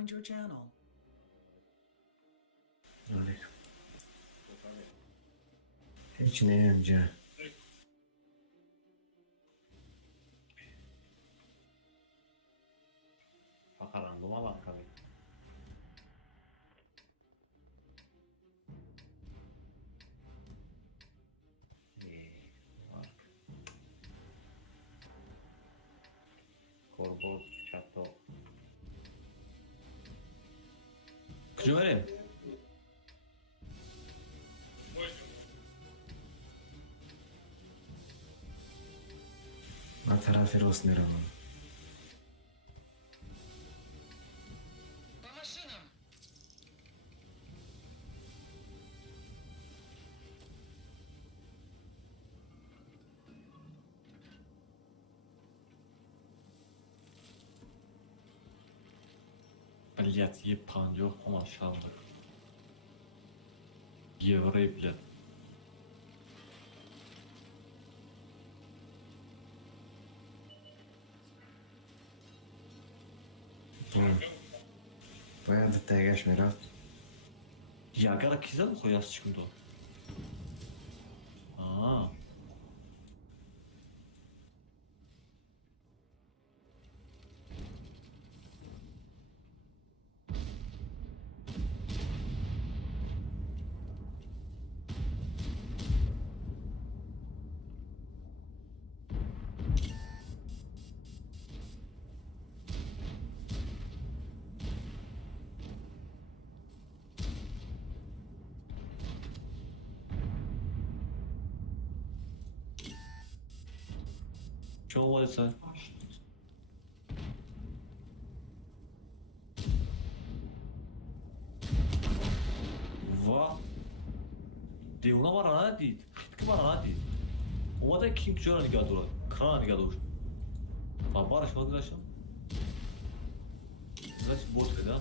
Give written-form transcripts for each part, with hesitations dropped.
Joined your channel. عليكم. هیچ اینجا فقط رندوم هم کمی کربوز چطور کجا بریم؟ من طرف راست میروم. По машинам! Блять, یه 50 تومن شلوار یوری блядь. باید تگش میرفت. Яга کی زد خو яз chiqimdi. Ha. Что водится? ва دیونا ما را ندید خیلی که ما را ندید اومده کیم کجا را نگاه دارد کران نگاه داشت و بارش باید داشتم زدش بوت بده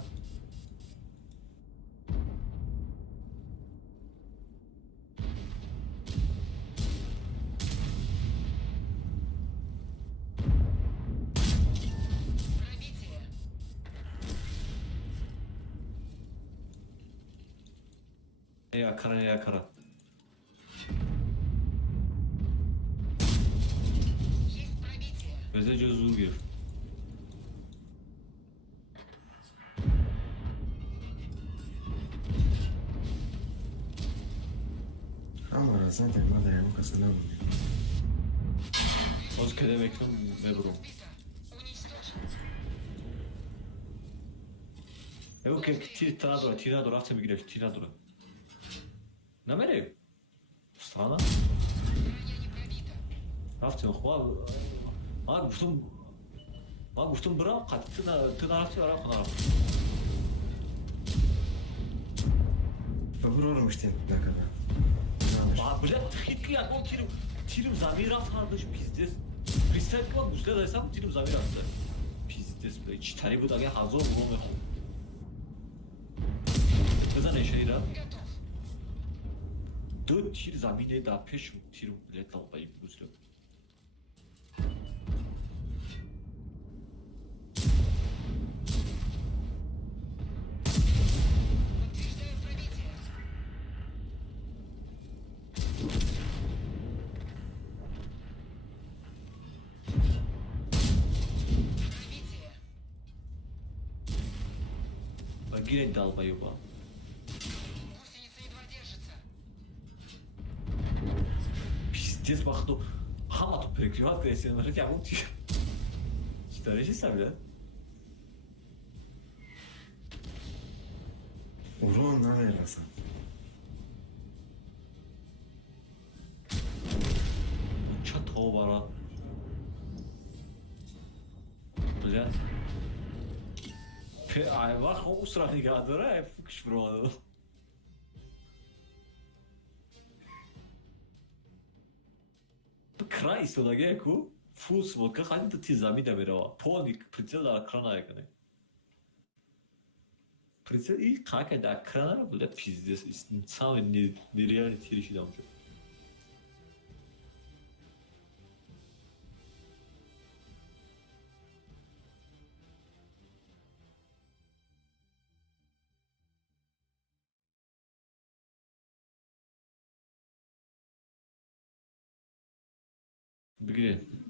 Пробитие! یا کران یا کران Есть пробитие! بزه جو زور گرفت اما را زنده ما داریم کسی نمونیم. از کده میکنم ببرم Убито! Уничтожить! او که تیر نداره رفته میگیرش تیر نداره نمیره странно Броня не пробита! رفتیم خواه من گفتم برم قطع تو نرفتی برم خونه رفت ببرو رو مشتیم نکده. блядь, хитки якон тирим замин рафт ҳардаш пиздес пристать ки ман гузда дастам тирим замин рафта пиздес блядь чӣ тари буд агар 1000 рубл мехом бизан эшаира Готов! ду тир замине дар пешм тирим блядь лабаи гузда Подтверждаю пробитие! Пробитие! ва гирен далбаёба Гусеница едва держится! пиздес бахту ҳамату перекриват кардесен мешад ягон тир чӣ тари чиста блядь урон نمیرسن. ча то бара блядь вақт усра нигаҳ дора фукш биромада кран истодагие ку фул сводка хадин ти замина мерава пони прицел дар крана якане прицел и қака дар крана блядь пиздес самый нереальный тир шида онҷо بگیرید.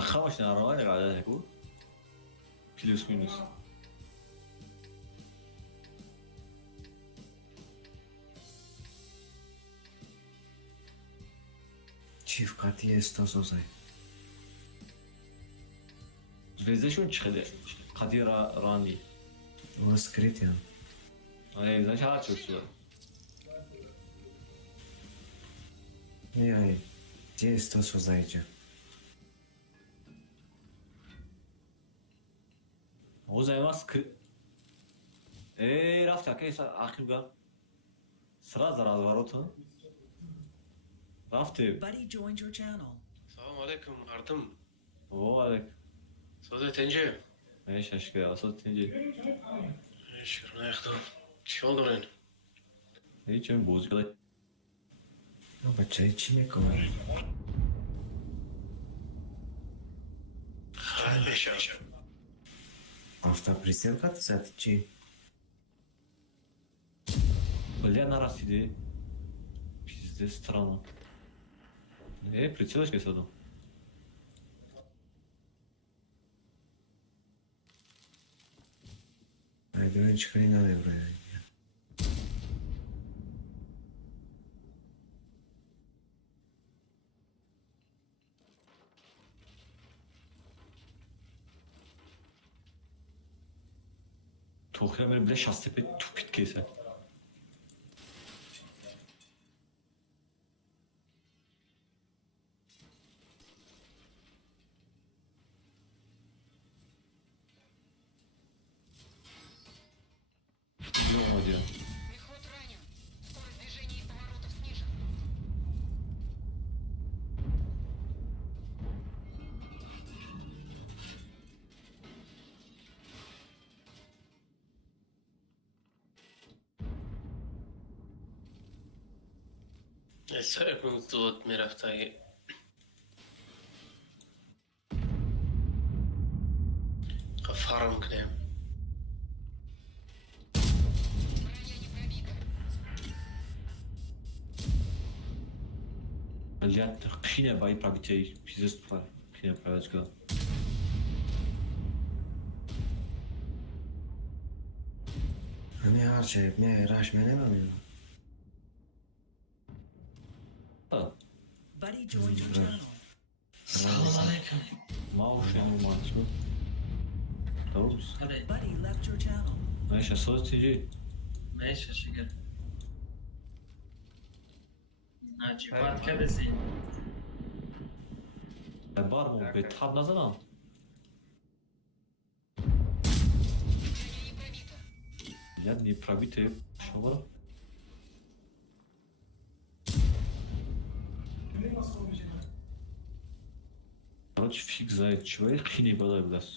خواهش نرمای قاعده کو پلیس مینوس چیف قطعی استاسوزای زویزشون چخده قدیر رانی او سکریتیان آره زن چهار چوب شد میای دی استاسوزای جا او زایماس که رفت که آخر بار سراز راز وارد رفته Buddy joined your channel. السلام عليكم مقدم او عليك صوتي تنجي ايش اشكال اصوت تيجي شكرا يا خدام شو دارين هیچ این بوز کلی او بچه چی میکنه خیلی بشم автоприсылка زدی چی؟ بله نرسیده پیزده سترانا прицелочкой саду айдуин чӣ кари надебра тухира мере бля шастепе тупит кеса ё-моё Мехвод ранен. Скорость движения из поворотов снижена. سأكون زود میرفتایی فرام کنیم Броня не пробита. блядь қине бай пробитей пиздец тупая қине пробачка ҳамин ҳарча мяй раш менемам Buddy joined your channel. سلام علیکم маушен мачку درست Buddy left your channel. ماشي صوت تيجي ماشي شكرا ناجيبات كده زين بار مو بتحب نزنم Броня не пробита. блядь не пробитые шо короче фиг знает чего я қине балай блядь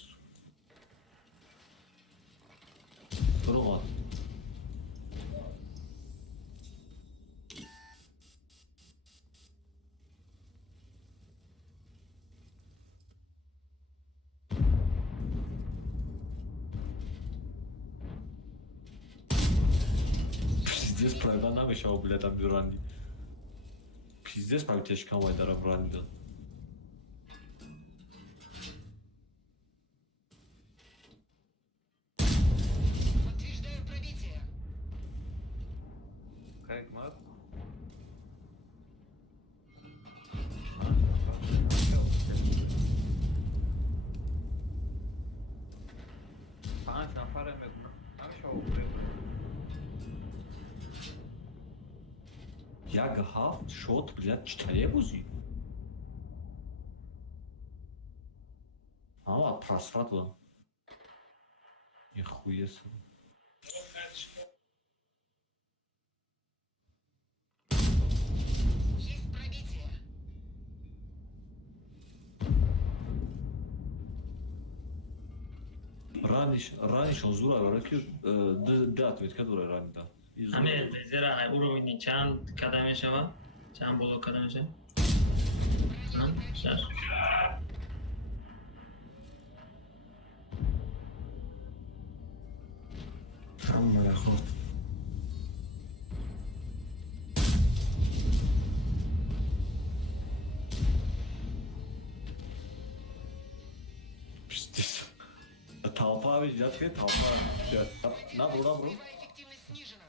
Бұрға. Пиздец пройда намешал, блядь, там бюранни. Пиздец пробитешкам вайдара бюранни дад. Подтверждаю пробитие. Как мат? પાંચ નફર میدونم همیشه آوره یک هفت شد блядь читали بوزی просрать нихуя себе Есть пробитие. раниш он зура вара ки дат вет ка дура ранида همه زیرا های او رو بینی چند قدم شود چند بلوک قدم شد شش همه را خورد. пиздец толпа видят ки толпа набру Боевая эффективность снижена.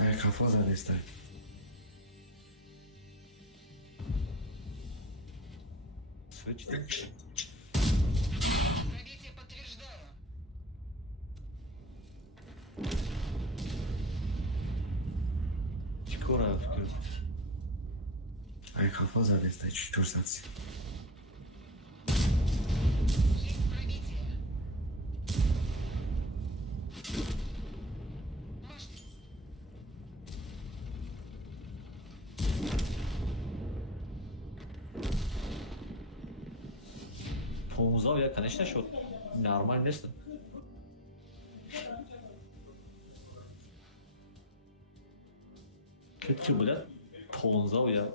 ای خفا زده است. свечи Пробитие подтверждаю. чикора fikir ای خفا زده است. چطور سبزی؟ Есть пробитие. Маш- 15 я конечно шот нормально нест кетки блядь 15 я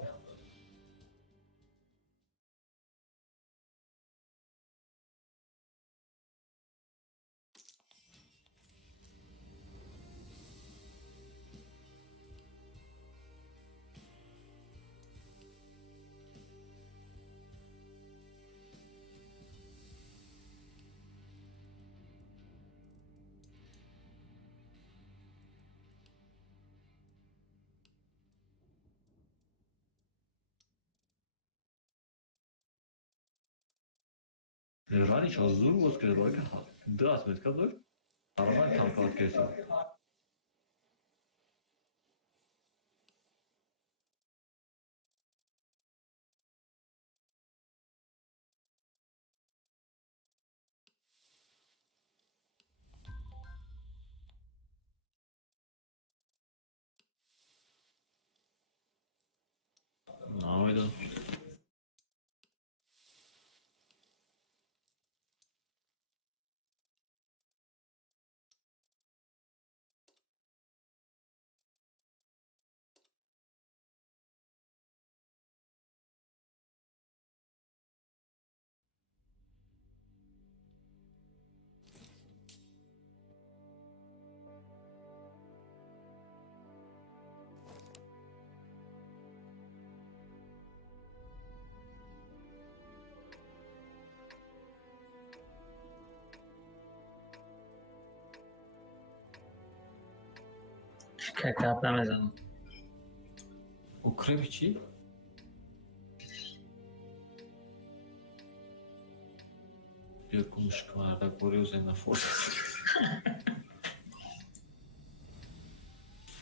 раниш он зур воз ки рой ки дат вет ка дур арман кампат кеса намайдан که کپ نمیزنم укреп чӣ бия кумушк мардак бори ӯзай нафор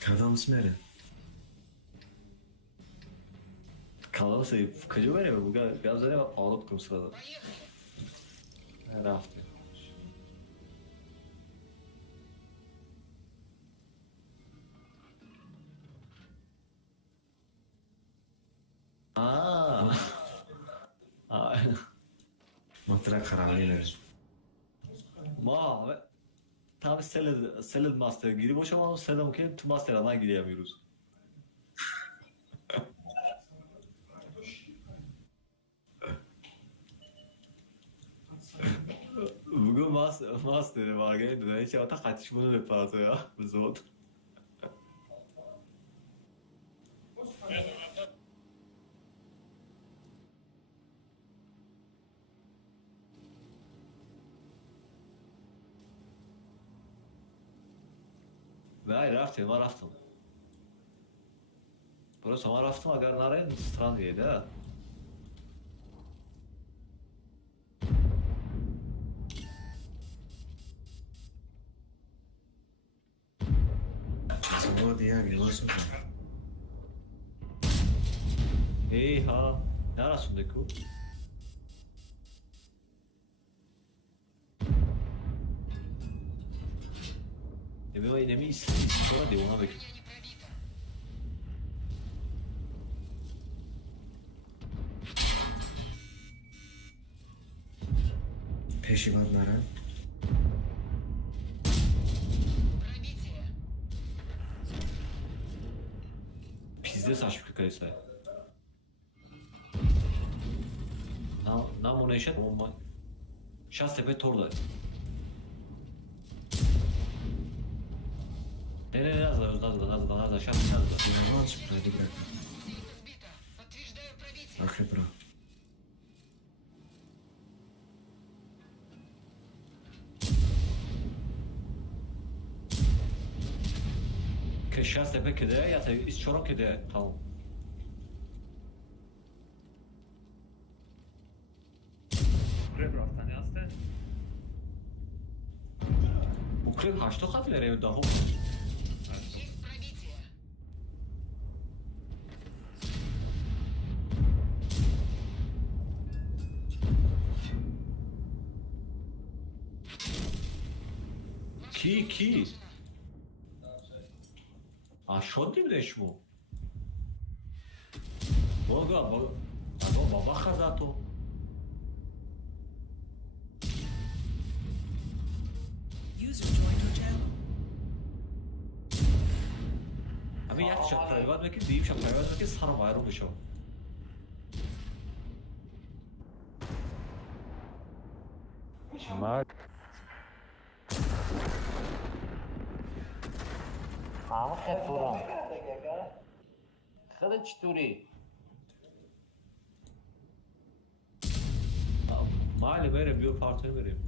کدام سمره؟ калоси каҷо барем гап задем ва павлод кум сразу Поехали. рафтем مطرق خرابی نرد. ма там селед мастергирӣ бошам ан селам ки ту мастера нагирям ирӯз бугун мастере вагани дунайчавата қатишмуну лепаратоя зод вай рафтем ман рафтам просто ман рафтам агар нарем странное да завод як ёсуз. ҳа нарасундаку неми истора девона бекун пеши бад нара. Пробитие. пиздец ошибка кайсай намонешад сейчас тебе торда не назад сейчас назад Завод пробита. Сбито. Подтверждаю пробитие. Ахли бро. сейчас тебе кидае я тебе из чоро кидае тамом укреп рафтани ҳасте укреп 8 хат мерем даҳо Есть пробитие. ки а шодим дешмо бога баба хазато User joined your channel. ҳамин як шаб прайват мекунем дуюм шаб прайват мекунем сарам вайрон мешавам майли мерем биё партия мерем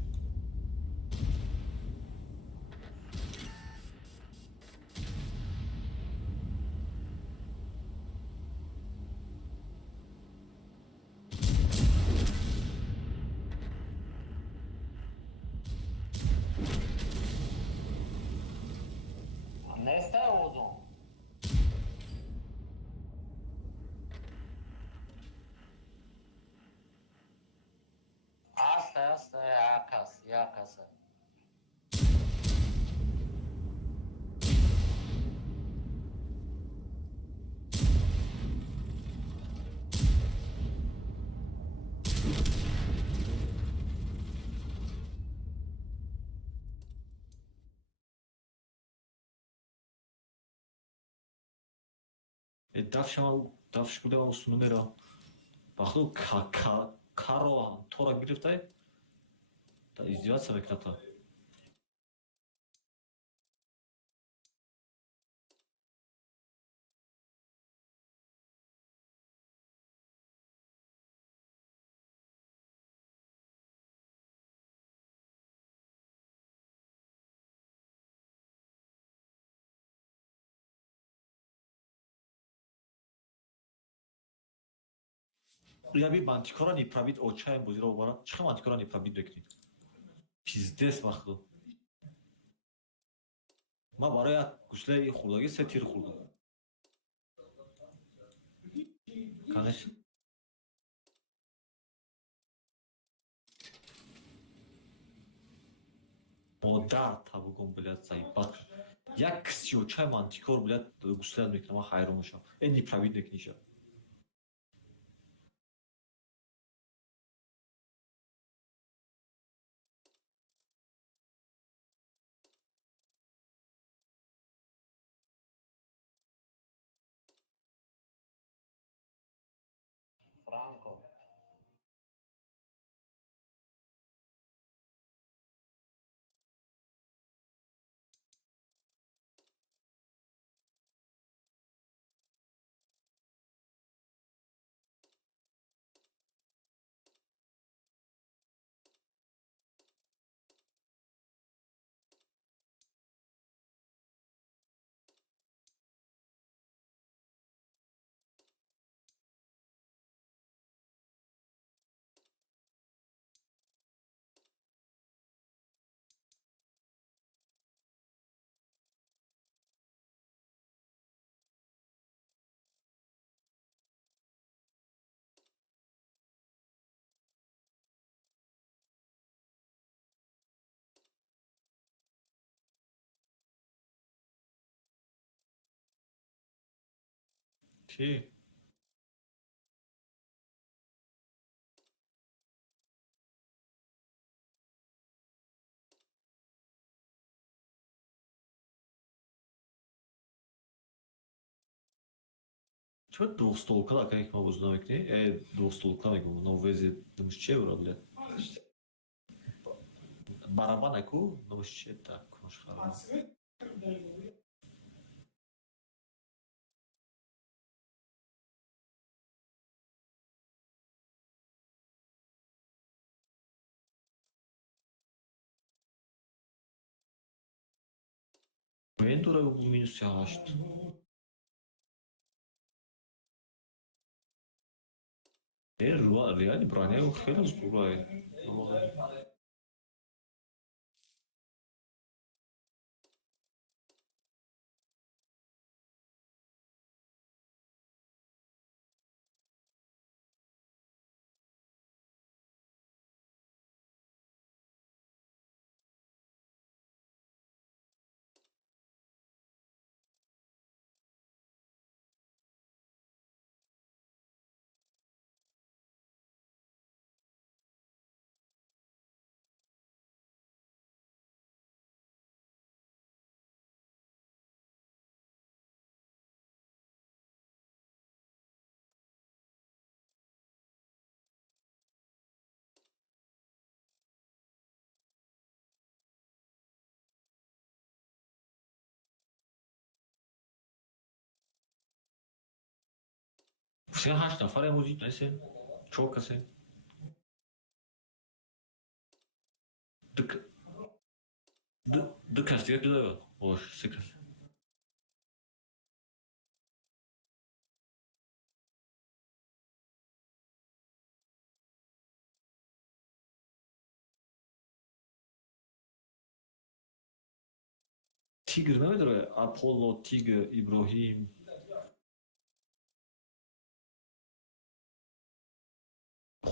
дафш кудам номеро бахто каро тора гирифтай да издеваться мекунад яби мантикора неправид очаем бозиро обара чиқа мантикора неправид бекунем пиздец вахто ма барои як гушлаи хурдагӣ 3 тир хурдам конечно модар табугон блядь заибат як киси очаи мантикор блядь гуслаят мекунам ман хайрон мешавам неправид мекуниша کی؟ چرا двухстолка как ما بوز نمیکنی؟ двухстолка میگم نووزی دمش چه برادر؟ барабан аку дмаш چه так کنش خراب. Мен дура минус 8. реально броня хрена сбивает. Sen 8 نفر امروزی نسین çok کسی دک دک کسی یک دیگه باش سکس تیگر نمیداره اپولو تیگر ابراهیم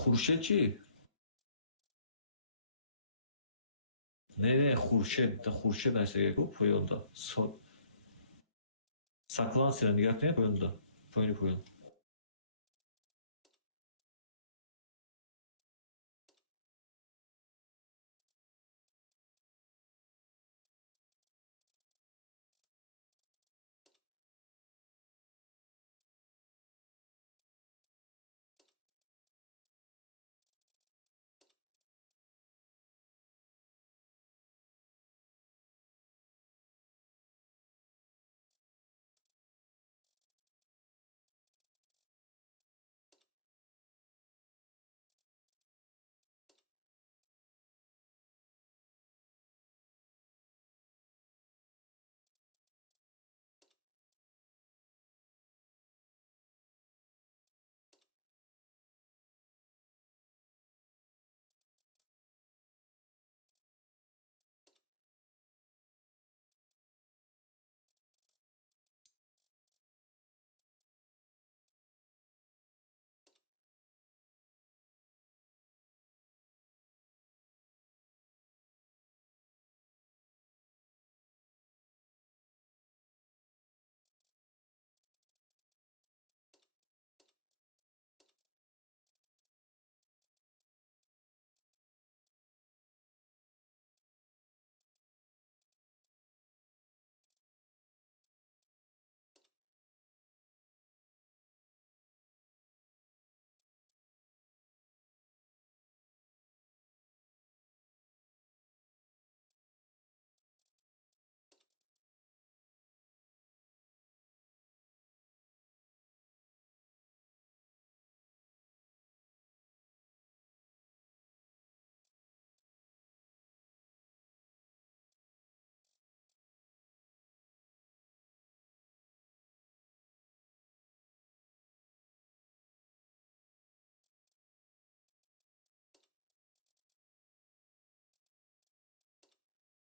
خورشید چی؟ نه خورشید نشه گفت پویوندا ساکلان سر نگاه کنی پویوندا پویون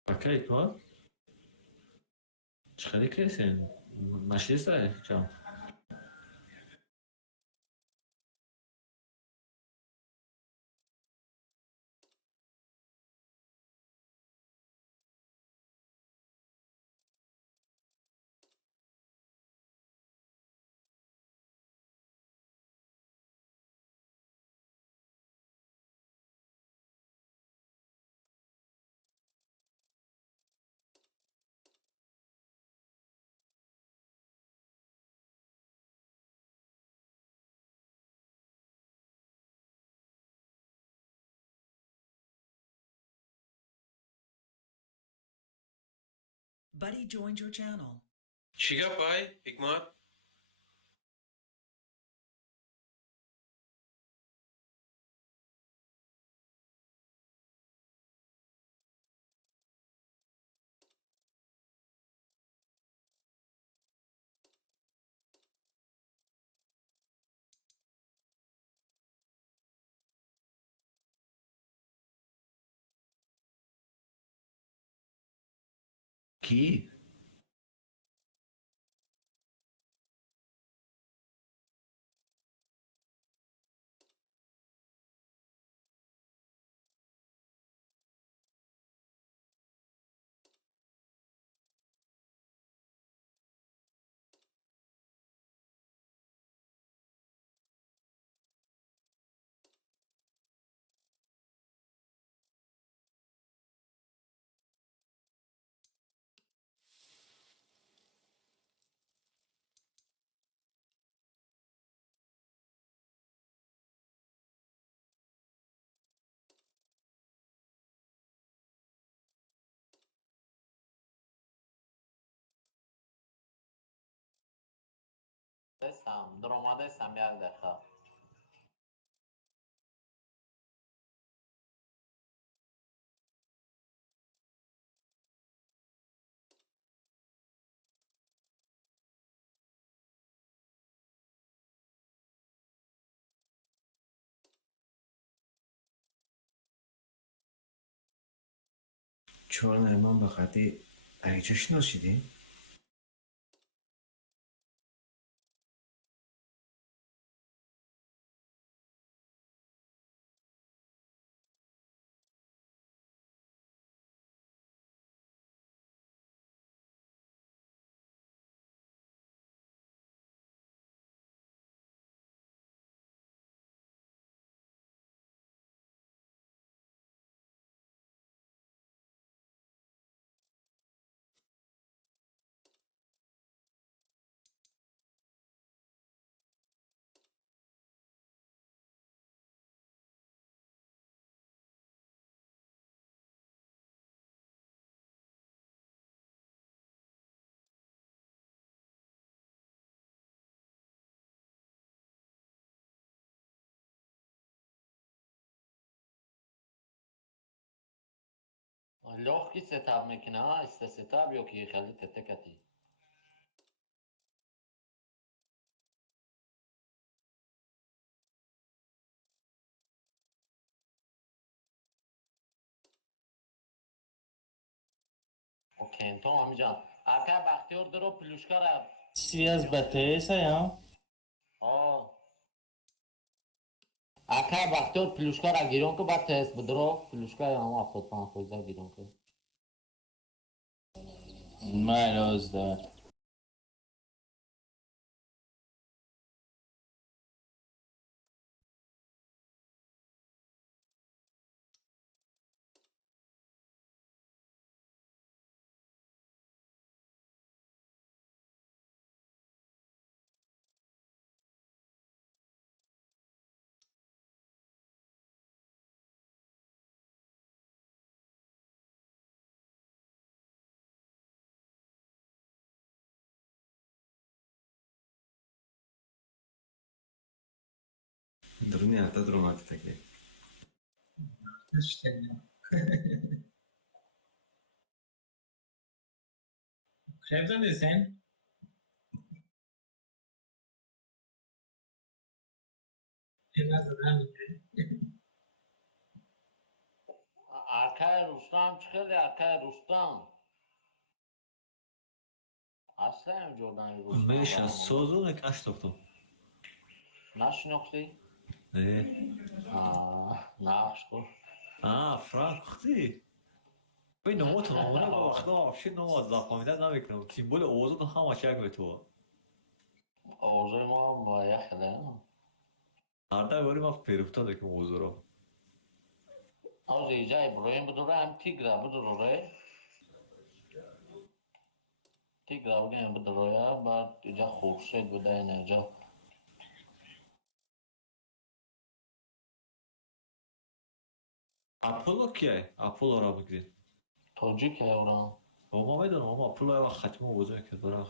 Окей, quoi? چخری کسین ماشین سای جام Buddy joined your channel. چی گپای حکمت؟ کی؟ Desam, droma desam bir dakika. چهار نایمان به خطی ایچه شناسیدی؟ لوح کی ستاب میکنه است ستاب یا کی خیلی تتکتی. اوکی تو همی جان. آخه بختیار درو پلوشکار. چیزی از بته سایم؟ آه. آخه بختیار پلوشکار گیرون که بته است بدرو پلوشکار هم افتاد پان خویزا گیرون که. ملاز دار. درونی حتی دروماتی تکی. Kräften det sen? En azından آخه رستم چخیلی آخه رستم. اصلا هم جردن رستم. میشه سوزو نکاش توفتم. نشناختی؟ نقش کن. فرانک خطی. این نموت نمونه با وقتا افشین نماز زخمیده نمیکنم. سیمبول اوزون هم اشک به تو. اوضاع ما هم باید خیلی. هر دفعه ما پیروفتا دکم اوزو رو. از ایجای برایم بدوره هم تیگره بدوره. تیگره بگیم بدوره بعد ایجا خورشید بوده این ایجا. اپولو کیه؟ اپولو را بگید. تاجیک ہے اورا. ما میدونم اما پول و ختم بزرگ که داره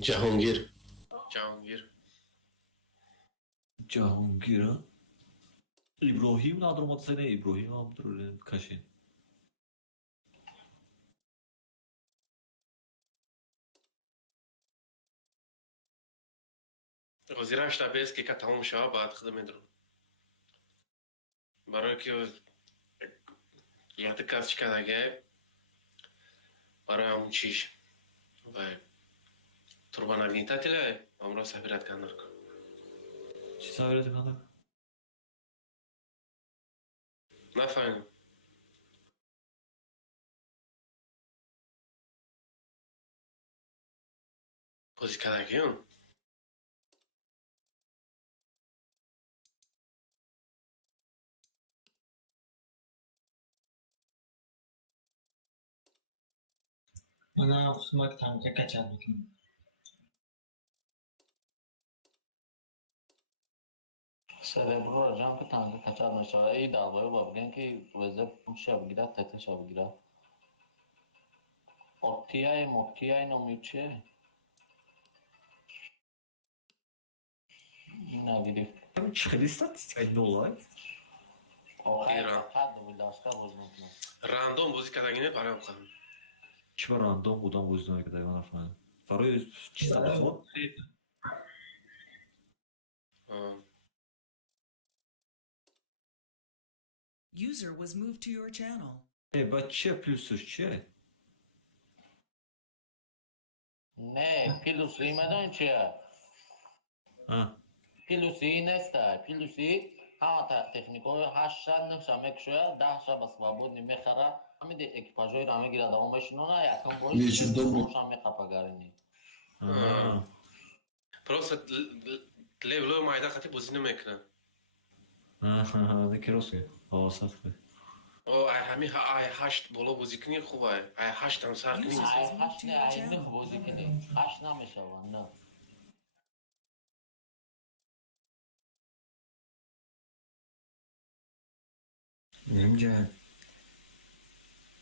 جهانگیر جهانگیر جهانگیر ابراهیم ندارم سنه ابراهیم هم داره کشین وزیرش تبعیض که تمام شود بعد خودم میدونم برای که یاد کس کردگه برای همون چیش و تربان اگنیتا تیله امروز سفیرت کندر کن چی سایرت کنه؟ نفهمیم بازی کردگیون Mana Usmak tanka kaçar bakayım. سربرو جان که تانک کچل میشه ای دعوای با بگن که وزه شب گیره تته شب گیره اوتیای موتیای نمی چه نگیری خیلی استاتیستیکای نولای آخر ایران. فقط دو داشته بزنم رندوم بازی کردگینه برای هم خواهم چی برای راندوم بودم بزنم که دیگه نفهمیدم برای چی سمت User was moved to your channel. بعد چیه پلوسش چیه؟ نه پیلوسی میدون چیه ها پیلوسی نیسته پیلوسی ها تکنیکوی 8 شب نقشه میکشه 10 شب اسبابود نمیخره همین دی اکیپاژوی را میگیره دوام میشنونه یکم بروش دومشم میخپه گرینی просто левло майда хати бозӣ намекунад که راست میگه حواست کنی ай ҳамин ай 8 боло бозӣ кунӣ хуб ай 8 ам сар кунӣ ای 8 نه ای نه بازی کنی 8 نمیشه نه نمیگه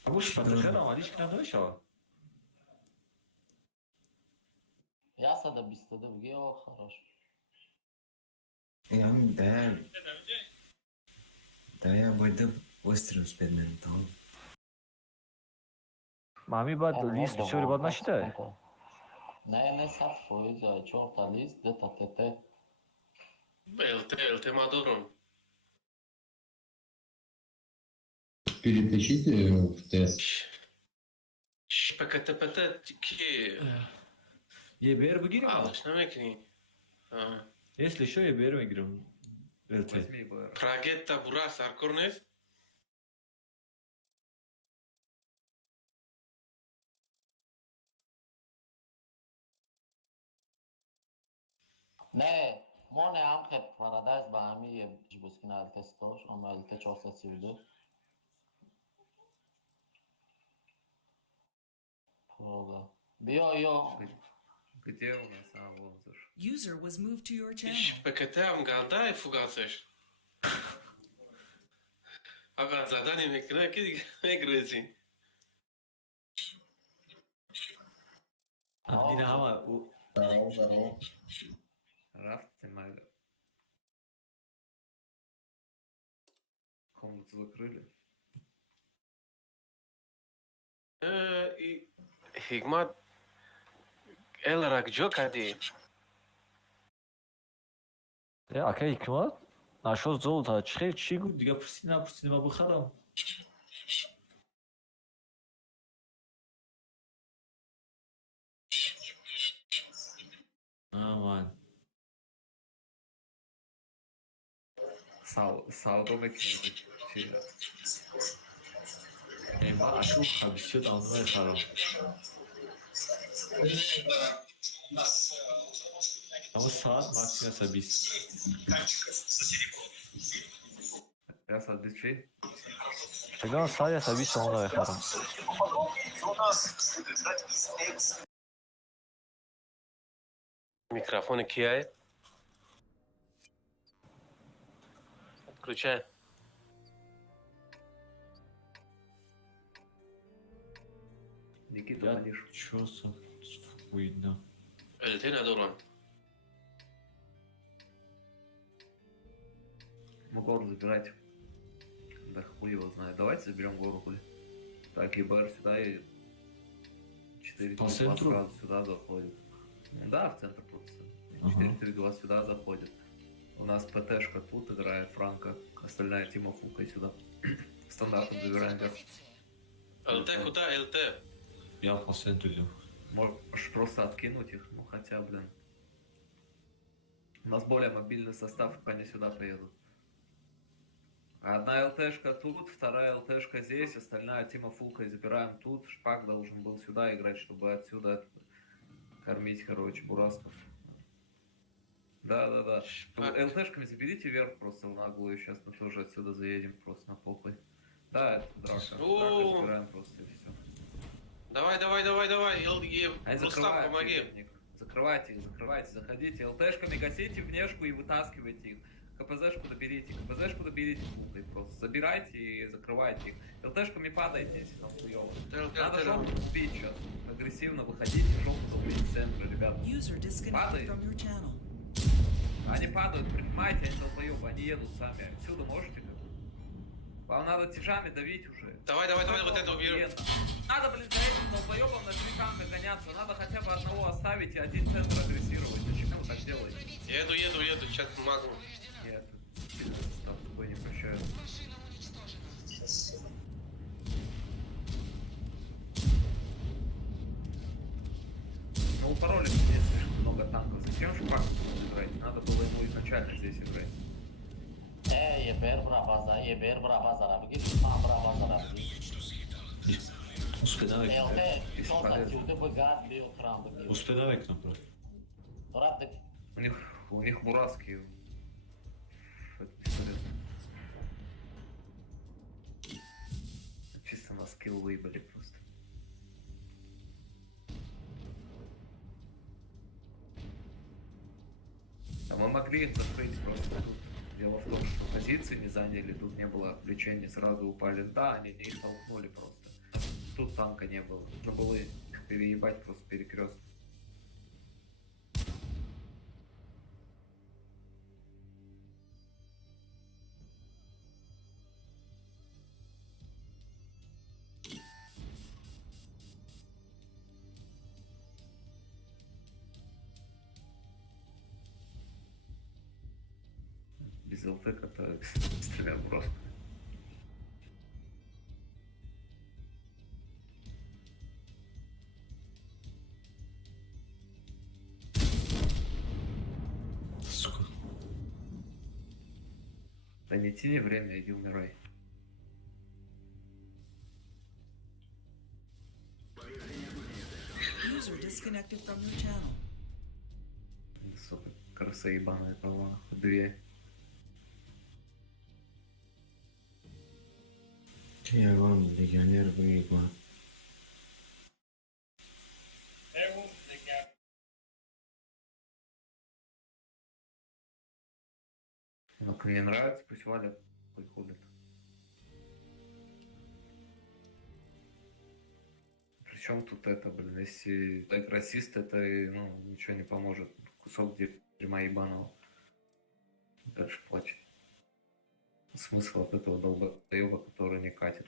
هموش فتخه را عملیش کنم نمیشه یا 122 بگی او خراش هم ده باید وسترنس بدنم تمام مامی باید لیست بسیاری باید نشده نه صف فویزه 4 تا لیست 2 تا تته ЛТ ма дорам Перетащите в тест. ПКТПТ ки یه بیر بگیریم алаш намекунӣ если شو یه بیر میگیرم прагетта бура саркор нест نه ما نه هم که پارادایز با همی یه بسکن الت ستاش اما الت 432 پروگا بیا یا Где у нас обзор? User was moved to your channel. иш ПКТ ам галда фугасеш агар задани мекуна ки дига мегрезин دیگه همه Здорово. Рафты мали. Комнату закрыли. ҳикмат элрак ҷо кардӣ ака ҳикмат нашо золото чӣ гуфт дига пурсӣ напурсӣ нима бихарам ман Сауду мекунем. ман аку хабисиёт амно мехарам ҳамон саат максимум аса 20 Я садись чей? тогда саат аса 20 амно мехарам микрофони кияе включай Никита Я Маниш. чё за хуйня? ЛТ надо урон. Мы гору забирать. Да хуй его знает. Давайте заберем гору, хуй. Так, ЕБР сюда и 4 По центру? сразу сюда заходит. Ну да, в центр просто. Ага. 4-3-2 сюда заходит. У нас ПТшка тут играет, Франко. Остальная Тима Фука сюда. Стандартом забираем вверх. ЛТ куда? ЛТ. Я по центру иду. Можешь просто откинуть их, ну хотя, блин. У нас более мобильный состав, они сюда приедут. Одна ЛТшка тут, вторая ЛТшка здесь, остальная Тима Фулка забираем тут. Шпак должен был сюда играть, чтобы отсюда кормить, короче, бурасков. Да. Шпак. ЛТшками заберите вверх просто в наглую, сейчас мы тоже отсюда заедем просто на похуй. Да, это драка. О. Забираем просто и все. Давай. Они Рустам, закрывают помоги. их. Закрывайте их, заходите. ЛТшками гасите внешку и вытаскивайте их. КПЗшку доберите фулкой просто. Забирайте и закрывайте их. ЛТшками падайте, если там хуёво. Надо жопу убить сейчас. Агрессивно выходите, жопу убить в центре, ребята. User disconnected from your channel. Они падают, принимайте, они долбоёбы, они едут сами. Отсюда можете как-то? Вам надо тяжами давить уже. Давай, вот это уберем. Надо, блин, за этим долбоёбом на 3 танка гоняться. Надо хотя бы одного оставить и один центр агрессировать. Зачем вы так делаете? Еду, сейчас могу. Нет, сильный состав такой не прощает. Машина уничтожена. Ну, у пароля здесь слишком много танков. Зачем шпак играть? Надо было ему изначально здесь играть. ЕБР бра базара. Git tam bra bazara. Успедавай. ЛТ, кто отсюда богат, бил храм. Успедавай кнопку. Радик. У них бураски. Это бесполезно. Чисто на скилл выебали просто. А мы могли их закрыть просто тут. Дело в том, что позиции не заняли, тут не было отвлечения, сразу упали. Да, они их толкнули просто. Тут танка не было. Нужно было их переебать просто перекрестно. Без ЛТ как-то стреляю просто. Сука. Да не тяни время, иди умирай. User disconnected from your channel. Сука, крыса ебаная права. Две. Я вам легионер выиграл. Но кому не нравится, пусть валят, хоть ходят. Причем тут это, блин, если так расист, это ну, ничего не поможет. Кусок дерьма ебаного. Дальше плачет. Смысл от этого долбоеба, который не катит.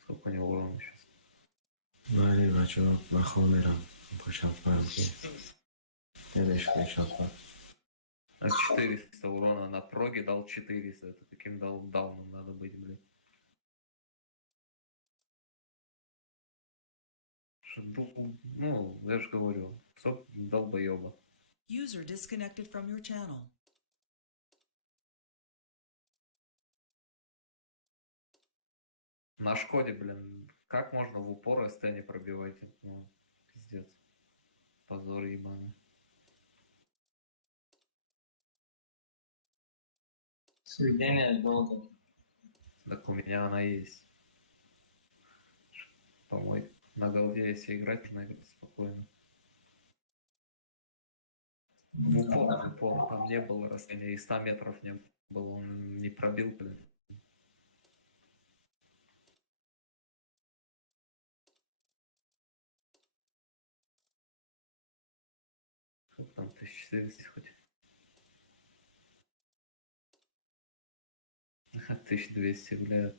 Сколько у него урона сейчас? ولی بچه ها من خواه میرم پاشم فرم که یادش کنشات با 400 урона на проге дал 400. Это каким дауном надо быть, блин. Ну, я же говорю, соп долбоеба. User disconnected from your channel. На Шкоде, блин, как можно в упор СТ не пробивать? Ну, пиздец. Позор ебаный. Сведение долго. Так у меня она есть. По-моему, на голде, если играть, можно играть спокойно. В упор, там не было расстояния, и 100 метров не было, он не пробил, блин. 1400 хоть. 1200, бля.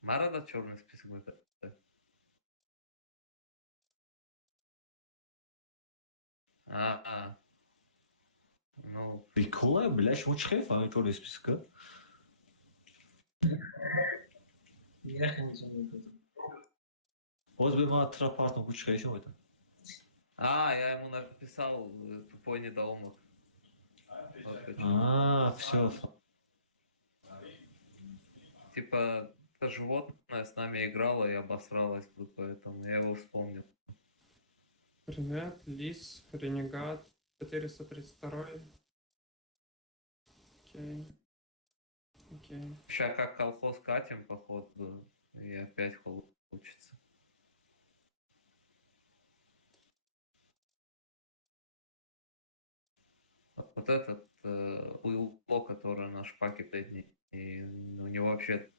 Марада черный список будет. А. Ну, Приколы, блядь, шо чхев, а чё ли списка? Оз бы ма трапартну кучка еще это. я ему написал тупой недоумок. Все. Типа, это животное с нами играло и обосралось тут, поэтому я его вспомнил. Привет, Лис, Ренегат, 432. Окей. Окей. Сейчас как колхоз катим, походу, и опять получится. Вот этот уйло, который на шпаке передний, и у него вообще...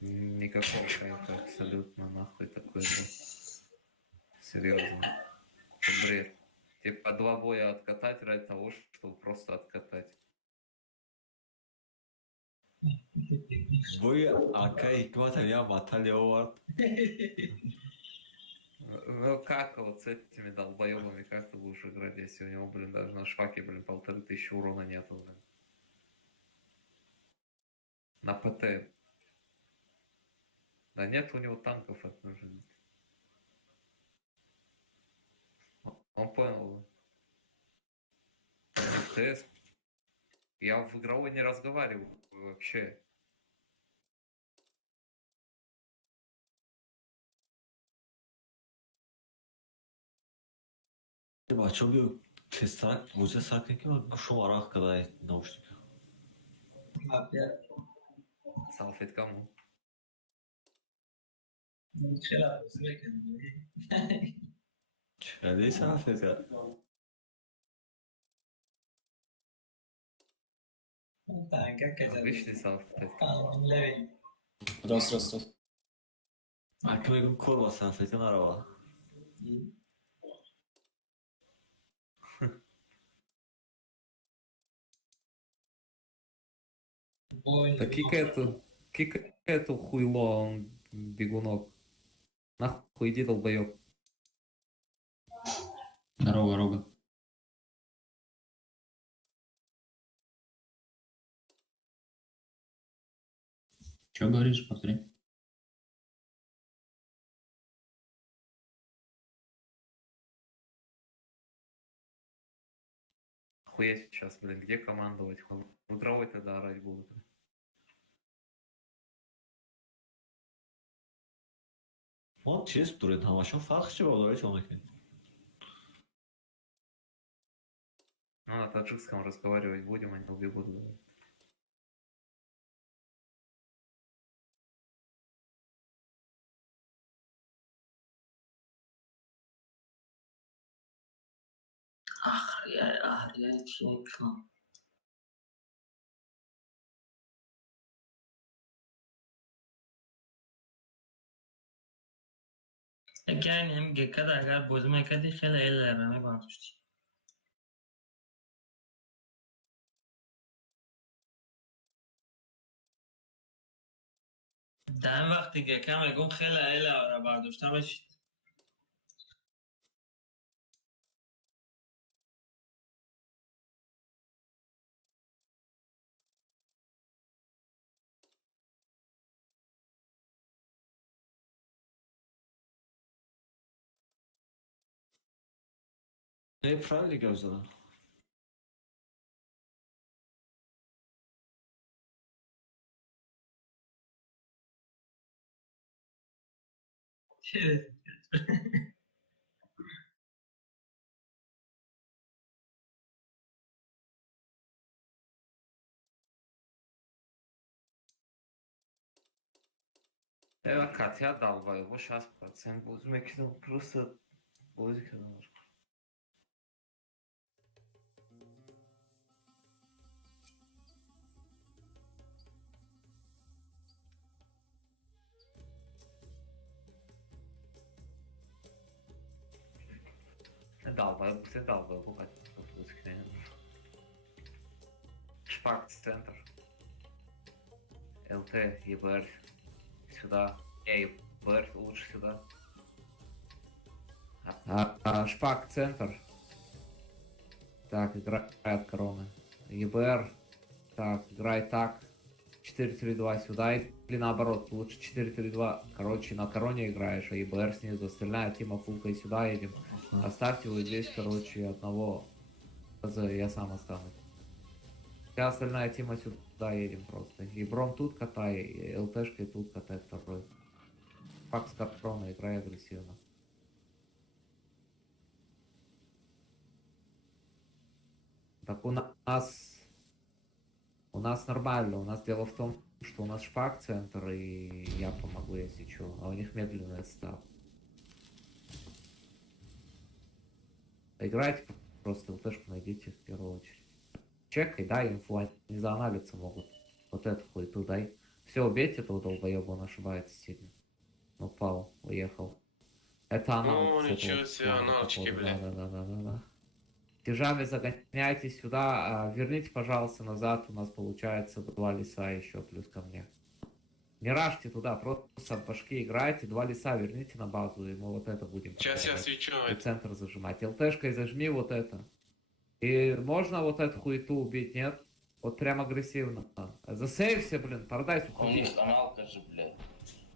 Блин, никакого кайфа абсолютно, нахуй такой был. Серьезно. Это бред. Типа 2 боя откатать ради того, чтобы просто откатать. Вы акай кватаря баталио. Ну как вот с этими долбоебами, как ты будешь играть, если у него, блин, даже на шпаке, блин, 1500 урона нету, блин. На ПТ. Да нет у него танков, это же... Он понял. ТС. Я в игровой не разговариваю вообще. А чё бы тестак, уже сакники, шум арах, когда наушники. Салфет кому? Чё, салфетка? Обычный салфет. Раз. А кем корва салфетка нарава? Да кика эту хуйло, он бегунок. Нахуй иди, долбоёб. Рога. Чё говоришь, повтори? Охуеть сейчас, блин, где командовать? В игровой тогда орать будут. Вот честь турет, хамашон фахш чего говорит, что он Ну, на таджикском разговаривать будем, они убегут. Ах, я чекну. Yani hem gekada agar bozma kadi khela ellarni bardاشتی. در وقتی که کم گم خیلی اله برداشتمش Nepravili gözden. Катя дал его сейчас процент бузмеки, просто бузики. Ты дал его, Шпак центр. ЛТ, ЕБР. Сюда. ЕБР лучше сюда. Шпак центр. Так, играет корона. ЕБР. Так, играй так. 4-3-2 сюда. Или наоборот, лучше 4-3-2. Короче, на короне играешь, а ЕБР снизу. Остальная тима фулкой сюда едем. Оставьте вот здесь, короче, одного. Я сам останусь. Вся остальная тима сюда едем просто. И Бром тут катай, и ЛТшкой тут катай второй. Факт с картона, играй агрессивно. Так у нас нормально. У нас дело в том, что у нас шпак центр, и я помогу, если что. А у них медленный став. Играйте просто ЛТшку найдите в первую очередь. Чекай, дай инфу, они зааналиться могут. Вот эту хуету дай. Все, убейте этого долбоеба, он ошибается сильно. Упал, уехал. Это она. Ну, ничего себе, аналчики, блядь. Да. Тяжами загоняйте сюда, верните, пожалуйста, назад. У нас получается 2 леса еще плюс ко мне. Не ражьте туда, просто от башки играйте. 2 леса верните на базу, и мы вот это будем. Сейчас я свечу. И центр зажимать. ЛТшкой зажми вот это. И можно вот эту хуету убить, нет? Вот прям агрессивно. Засейвся, блин, Парадайз уходи. Каналка же, блядь.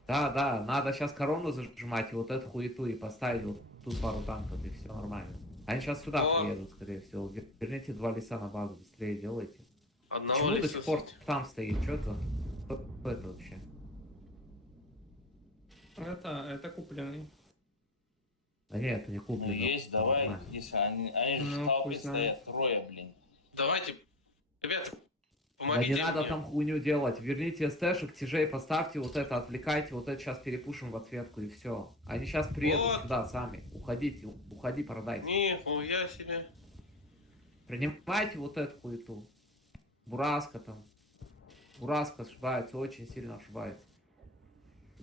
Да, надо сейчас корону зажимать и вот эту хуету и поставить вот тут пару танков, и все нормально. Они сейчас сюда приедут, скорее всего. Верните 2 леса на базу, быстрее делайте. Почему до сих пор там стоит? Что это? Что это вообще? Это купленный. Да нет, это не Ну купленный. есть, давай, если они же в толпе стоят, трое, блин. Давайте, ребята, Да помогите не надо мне. там хуйню делать. Верните СТшек, тяжей поставьте, вот это отвлекайте, вот это сейчас перепушим в ответку и все. Они сейчас приедут Вот. сюда сами. Уходи, Парадайз. Нихуя себе. Принимайте вот эту хуету. Бураска там. Бураска ошибается, очень сильно ошибается.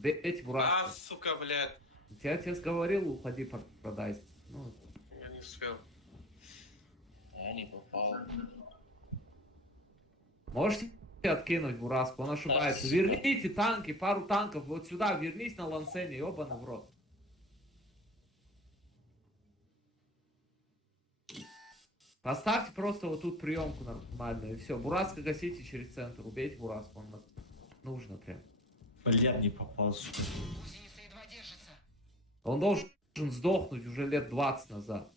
Эти Бураска. Сука, блядь. Я тебе говорил, уходи, Парадайз. Ну, Я не успел. Я не попал. можете откинуть Бураску, он ошибается. Да, Верните танки, пару танков. Вот сюда, вернись на Лансене, ёбаный в рот. Поставьте просто вот тут приемку нормальную, и все. Бураска гасите через центр, убейте Бураску, он нужно прям. Блядь, не попал. Гусеница едва держится. Он должен сдохнуть уже лет 20 назад.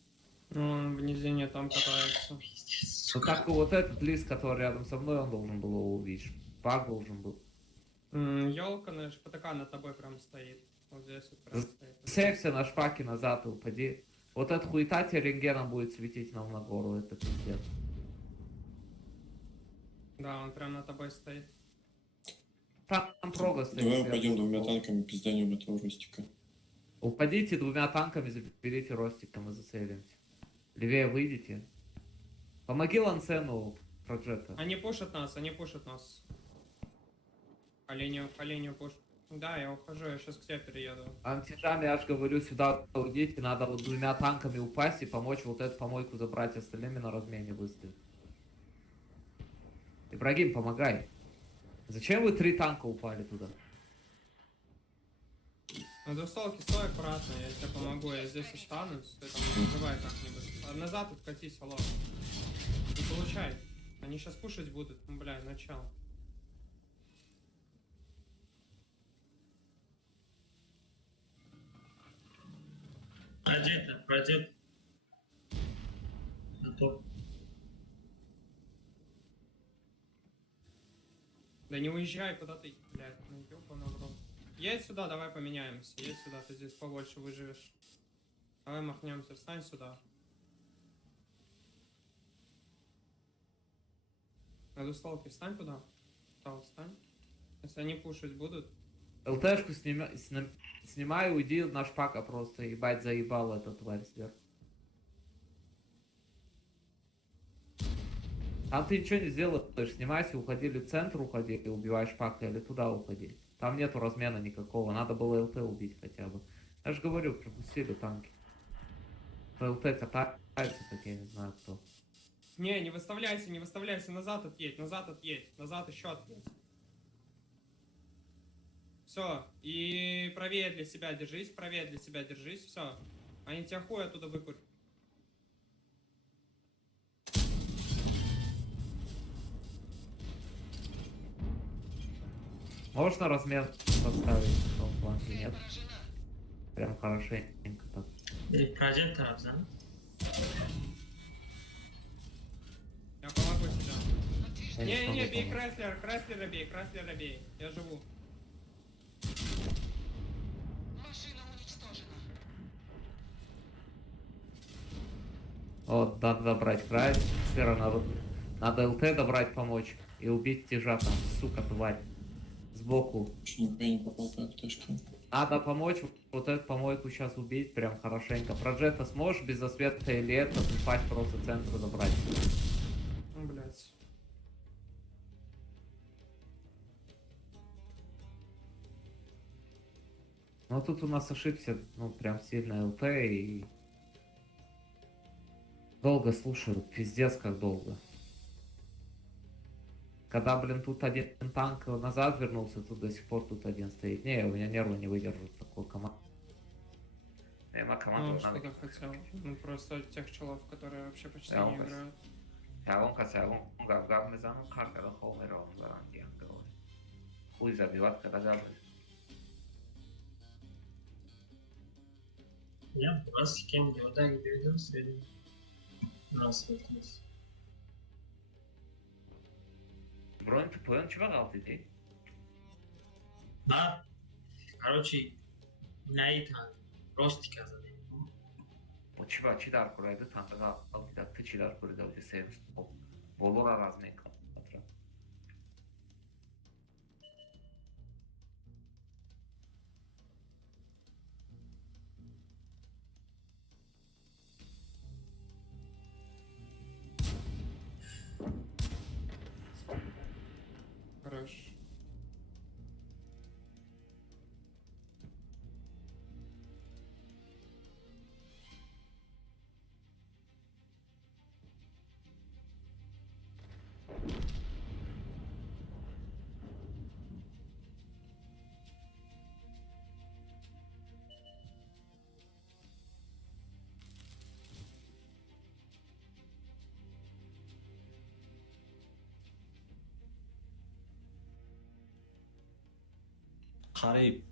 Ну, он в низине там катается. Вот так вот этот лист, который рядом со мной, он должен был его убить. Пак должен был. Ёлка на ШПТК над тобой прям стоит. Вот здесь вот прям стоит. Сейвся на шпаке назад и упади. Вот эта хуета тебе рентгеном будет светить нам на гору, это пиздец. Да, он прям над тобой стоит. Там прога стоит. Давай сверху. пойдем 2 танками пизданем этого Ростика. Упадите 2 танками, заберите Ростиком и засейвимся. Левее выйдите. Помоги Лансену проджета. Они пушат нас, они пушат нас. По линию пушат. Да, я ухожу, я сейчас к тебе перееду. Антижан, я же говорю, сюда уйдите, надо вот 2 танками упасть и помочь вот эту помойку забрать, остальными на размене выставить. Ибрагим, помогай. Зачем вы 3 танка упали туда? На двухстолке стой аккуратно, я тебе помогу, я здесь останусь, ты там выживай как-нибудь. А назад откатись, алло. Не получай. Они сейчас кушать будут, ну, бля, начало. Пройдет. Готов. Да не уезжай, куда ты, блядь, ну ёбаный в рот. Едь сюда, давай поменяемся. Едь сюда, ты здесь побольше выживешь. Давай махнемся, встань сюда. На двустолке встань туда. Встань. Если они пушить будут. ЛТшку снимай, уйди на шпака просто, ебать, заебал эта тварь сверху. Там ты ничего не сделаешь, снимайся, уходи или в центр уходи, и убивай шпака, или туда уходи. Там нету размена никакого, надо было ЛТ убить хотя бы. Я же говорю, пропустили танки. ЛТ катаются, так я не знаю кто. Не выставляйся, назад отъедь, назад еще отъедь. Все, и правее для себя держись, все. Они тебя хуй оттуда выкурят. Можно размен поставить в том плане, нет? Прям хорошенько так. Или пройдет да? Я помогу тебе. Я Не, смогу бей помочь. Креслера бей. Я живу. Машина уничтожена. Вот, надо добрать край, сфера надо ЛТ добрать, помочь. И убить тяжа там, сука, тварь. Сбоку. Никуда не попал по ЛТшке. Надо помочь вот эту помойку сейчас убить прям хорошенько. Проджета сможешь без засвета или это упасть просто центр забрать? Ну, блядь. Ну тут у нас ошибся, ну прям сильно ЛТ и... Долго слушают, пиздец как долго. Когда, блин, тут один танк назад вернулся, тут до сих пор тут один стоит. Не, у меня нервы не выдержат такой команды. Ну, что ты хотел? Ну, просто тех челов, которые вообще почти не играют. Хуй забивать, когда забыть. Я раз с кем да перейдем средний. Раз вниз. Бронь, ты понял, чего гал ты? Да. Короче, Найтан. Ростика задаю. Вот чего, чидар курайды, танка гал ты чидар курайды, у тебя сейв. Болора размейка. Хорош. Qarib.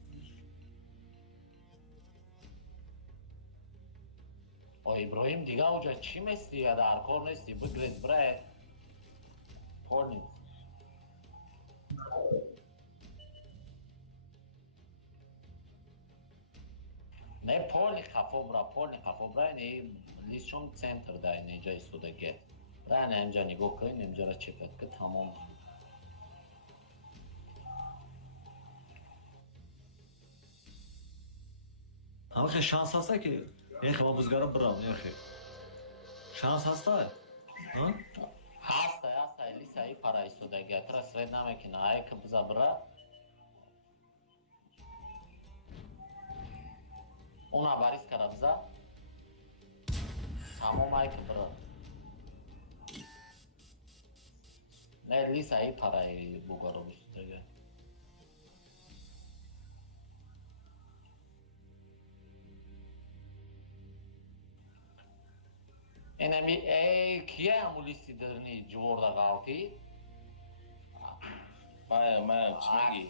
O İbrahim diga hoca çim esti ya da arkor esti bu gres bre. Porni. Ne porni khafobra ne lishon center da ne jay sudage. Ra ne amja nigo koin amja ra chekat ke tamam. Hamı şans hasta ki. Yaxhi ma buzgara biram, yaxhi. Şans hasta. Ha? Hasta Elisa i para sudage. Tra sredna mekina ay kabza bra. Una baris karabza. Tamam ayıp bırak. Ne lisa iyi parayı bu garobus. Enemi kiye amulisti derni civorda galti. مایا چی میگی؟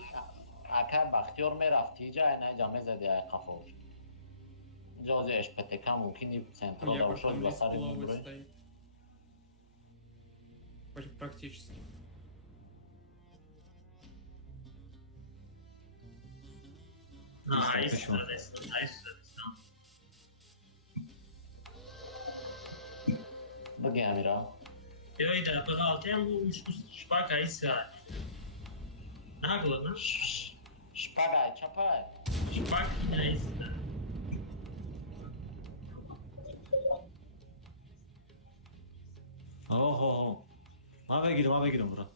اکا بختیار میرفتی جا اینه جا میزدی های قفاش جازیش پتکا ممکنی سنترال Я روشد потом و лист سر ловить میبره стоит. Практически. Nice. بگی امیرا بیایید در بغالتی هم بود شپاک های ساعت نگلد نه؟ شپگای چپای شپاک های ساعت آها ما بگیرم برا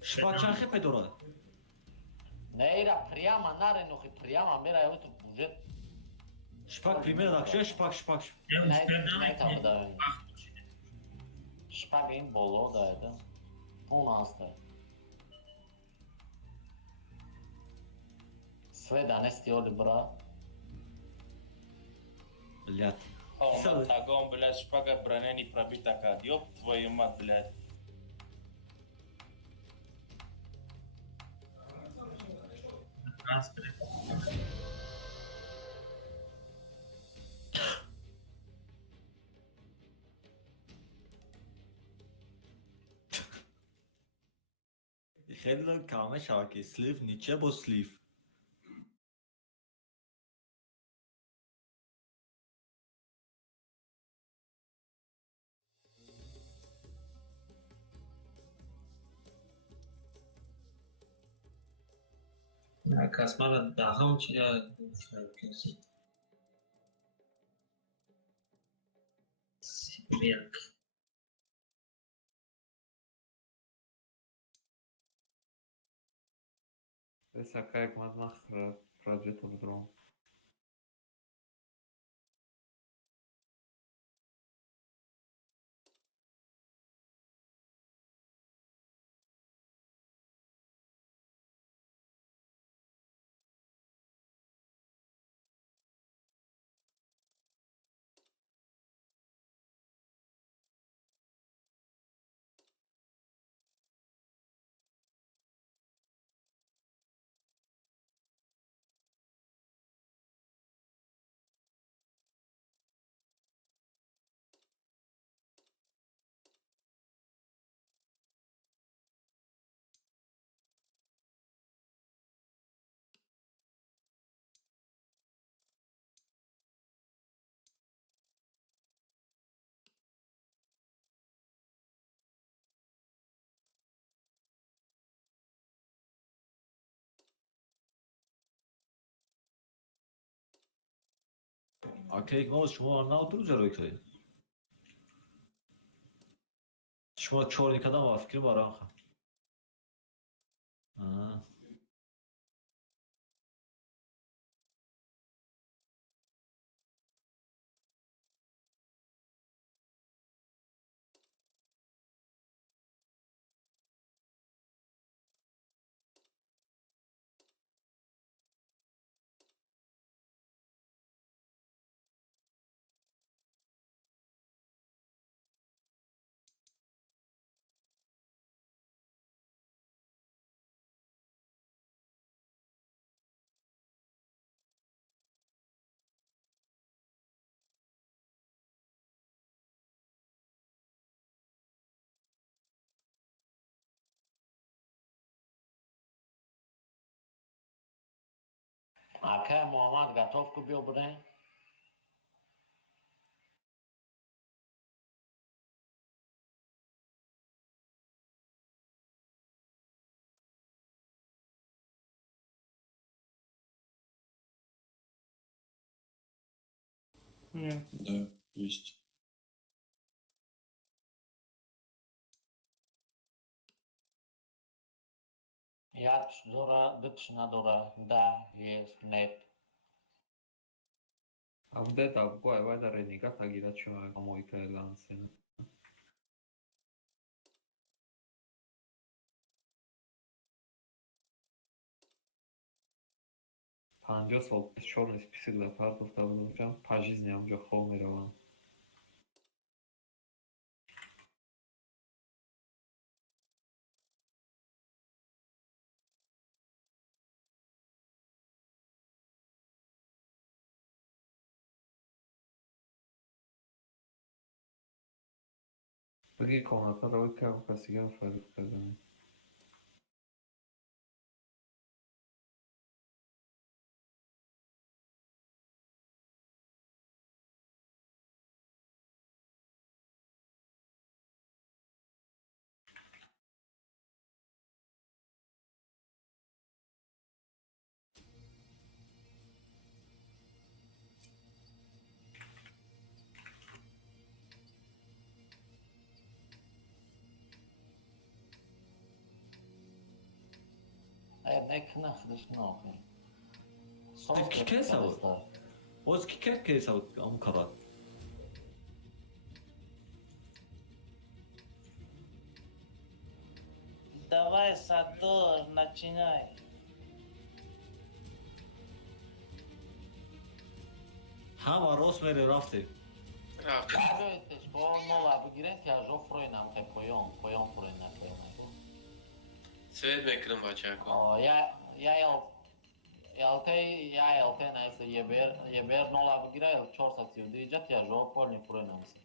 شپاک چرخه پیدوره نیرا پریاما نره نوخی پریاما میره اوی تو بوجت شپاک پریمیر داکشه شپاک نه تا شپگ این بولو دایده اون هسته Sveda nesti oli bra. Блядь. Он тагом, блядь, шпага броня не пробита, как ёб твою мать, блядь. خیلی کامه شاکی سلیف نیچه با سلیف Kasmara daha uçuyor. Sibiryak. Esa как можно проджет в дрон. окей шумо наутро ҷарои кардед шумо чорни кадам ва фикри баранха Ака Мухаммад готов к убёбре? Нет. Да, есть. Я дора, дычна дора, да, есть, нет. ამდედა გვაი ვადარენი გათაგი რა ჩვა გამოიქაელანსენ. Panjos ol, şornes pisigla farklı hocam. Pajizni amca Homerova. Bagi konuda da o kasigan farklı kazanıyor. Ne kınafmış ne okuyun. Kikesa o. O kikek kesa o kadar. Давай, Сатур, начинай. Hama Rosmer'e rafte. Rafte. Кажу este școală nouă, abugirent ya joc froina am pe poion froina pe mai. Svet mekrim bačako. Ja el te na se jeber nola abugira el čorsa ci udiđat ja joc polni froina am se.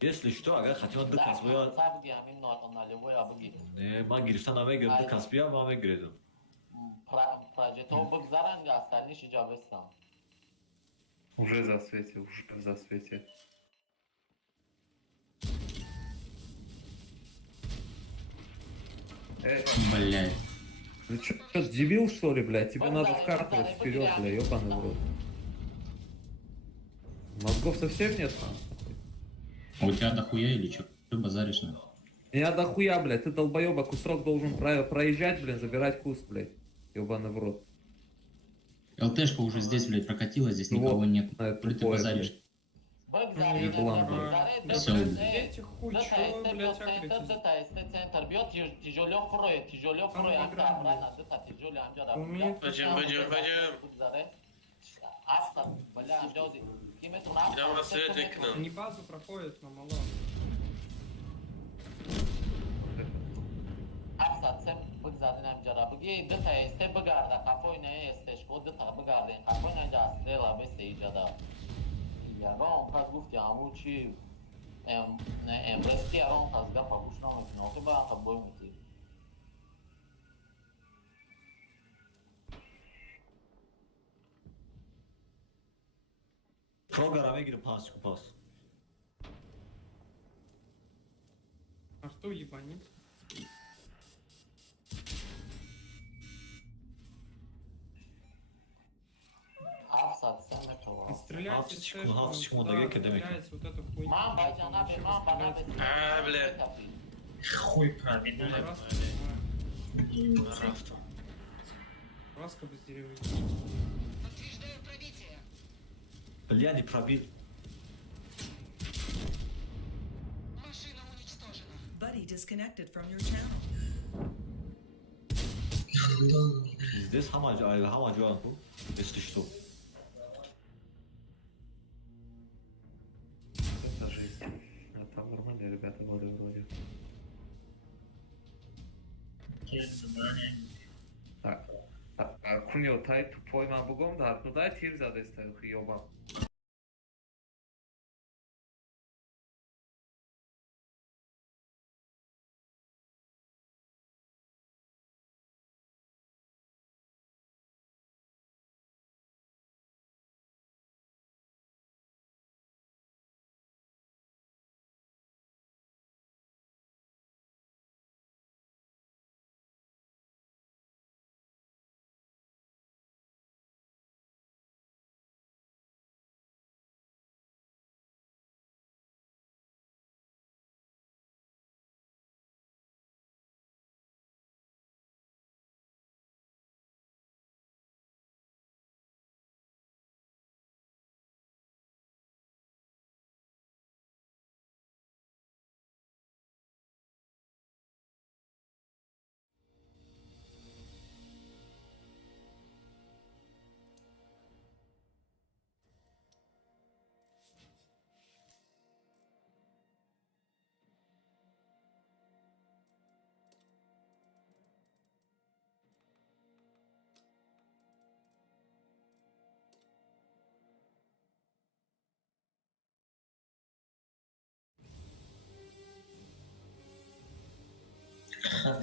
Если что, ага, хотел бы касбия. Сабги амин на левой абуги. Ne, magirsan ame gördü kasbia, mame gördüm. Projeto bık zaran ya остальные шиджавестан. Уже в засвете, уже в засвете. Блядь. Ты чё, дебил что ли, блядь? Тебе надо вкатывать вперед, бля, ёбаный в рот. Мозгов совсем нет? А у тебя дохуя или чё? Ты базаришь на? Меня дохуя, блядь, ты долбоёба, кусок должен проезжать, блин, забирать куст, блядь. Ёбаный в рот. ЛТшка уже здесь, блядь, прокатила, здесь никого нет. Хули ты базаришь? Все, Эти хуй, чё, блядь, агрите? Idemo na svet mekrim. Они базу проходят на мало. Apsat bık zaten amcara bıgi deta este bıgarda kafoy ne este şko deta bıgarda kafoy ne ja strela beste icada. Ya ron kaz gufti amuçi em resti ron kaz ga pagushna mı no ke ba ka boy muti. Programa girip pas kupas. А что ебанит? Apsat sen ne tova. Стреляйте Hapsi с çıkma, тэшком, hapsi çıkma da туда gerek demek. стреляйте вот эту хуйню. Мам бачана бе мам бана бе. Ha bile. Хуй правильно. Раз, Rafte. Раска без деревьев. Подтверждаю пробитие. Бля, не пробил. Машина уничтожена. Buddy disconnected from your channel. Здесь хама жуанку. Если что. Это жизнь. А там нормальные ребята были вроде. Так. Куньо тай тупой мабугом да, ну дай тир задестай хиоба.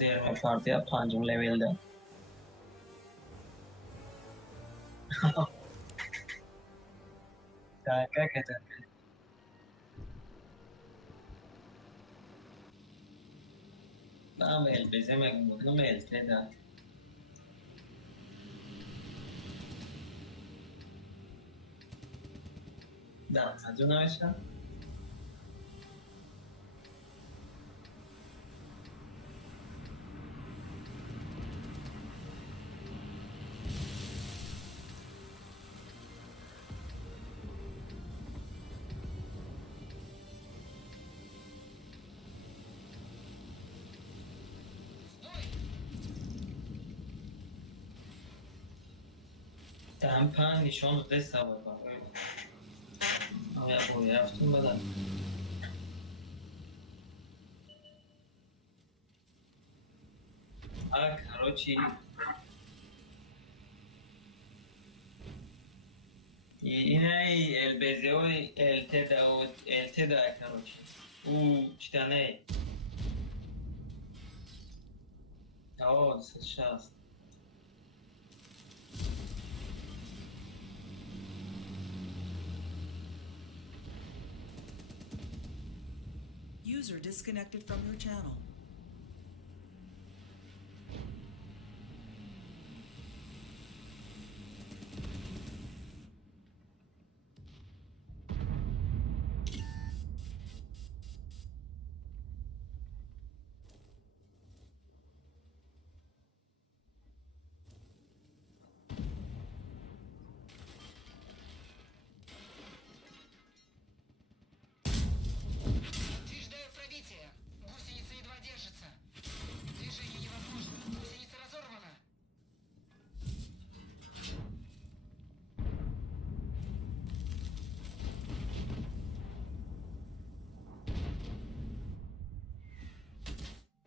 biraz diğer partiye 5 levelde. Kanka kadar. Na mail bezemek bu mail teda. Da, zaczynałeś? Tam pan nişan desta baba. А я понял, я в том году. А, короче... И el bezeo el teda, короче. Штаны. О, сейчас. User disconnected from your channel. Утверждаю пробитие. Гусеница едва держится. Движение невозможно. Гусеница разорвана.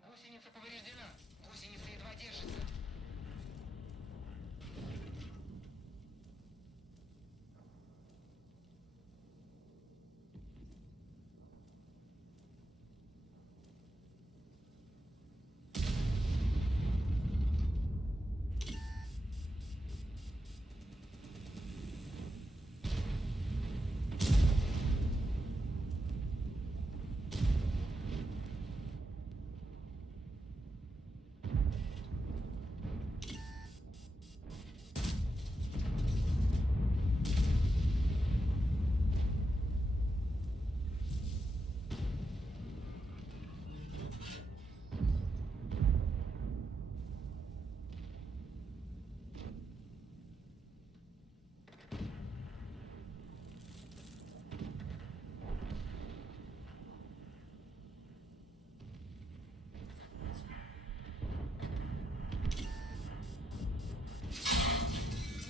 Гусеница повреждена. Гусеница едва держится.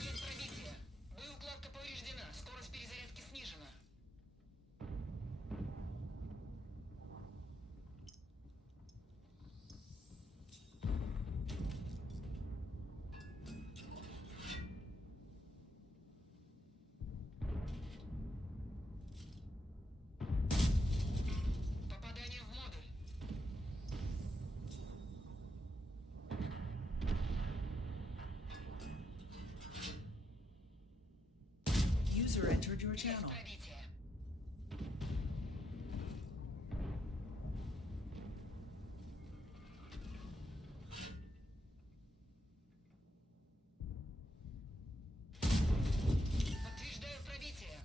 Нет пробития. Боеукладка повреждена. Скорость перезарядки снижена. Попадание в модуль. User entered your Без channel. пробития. Подтверждаю пробитие.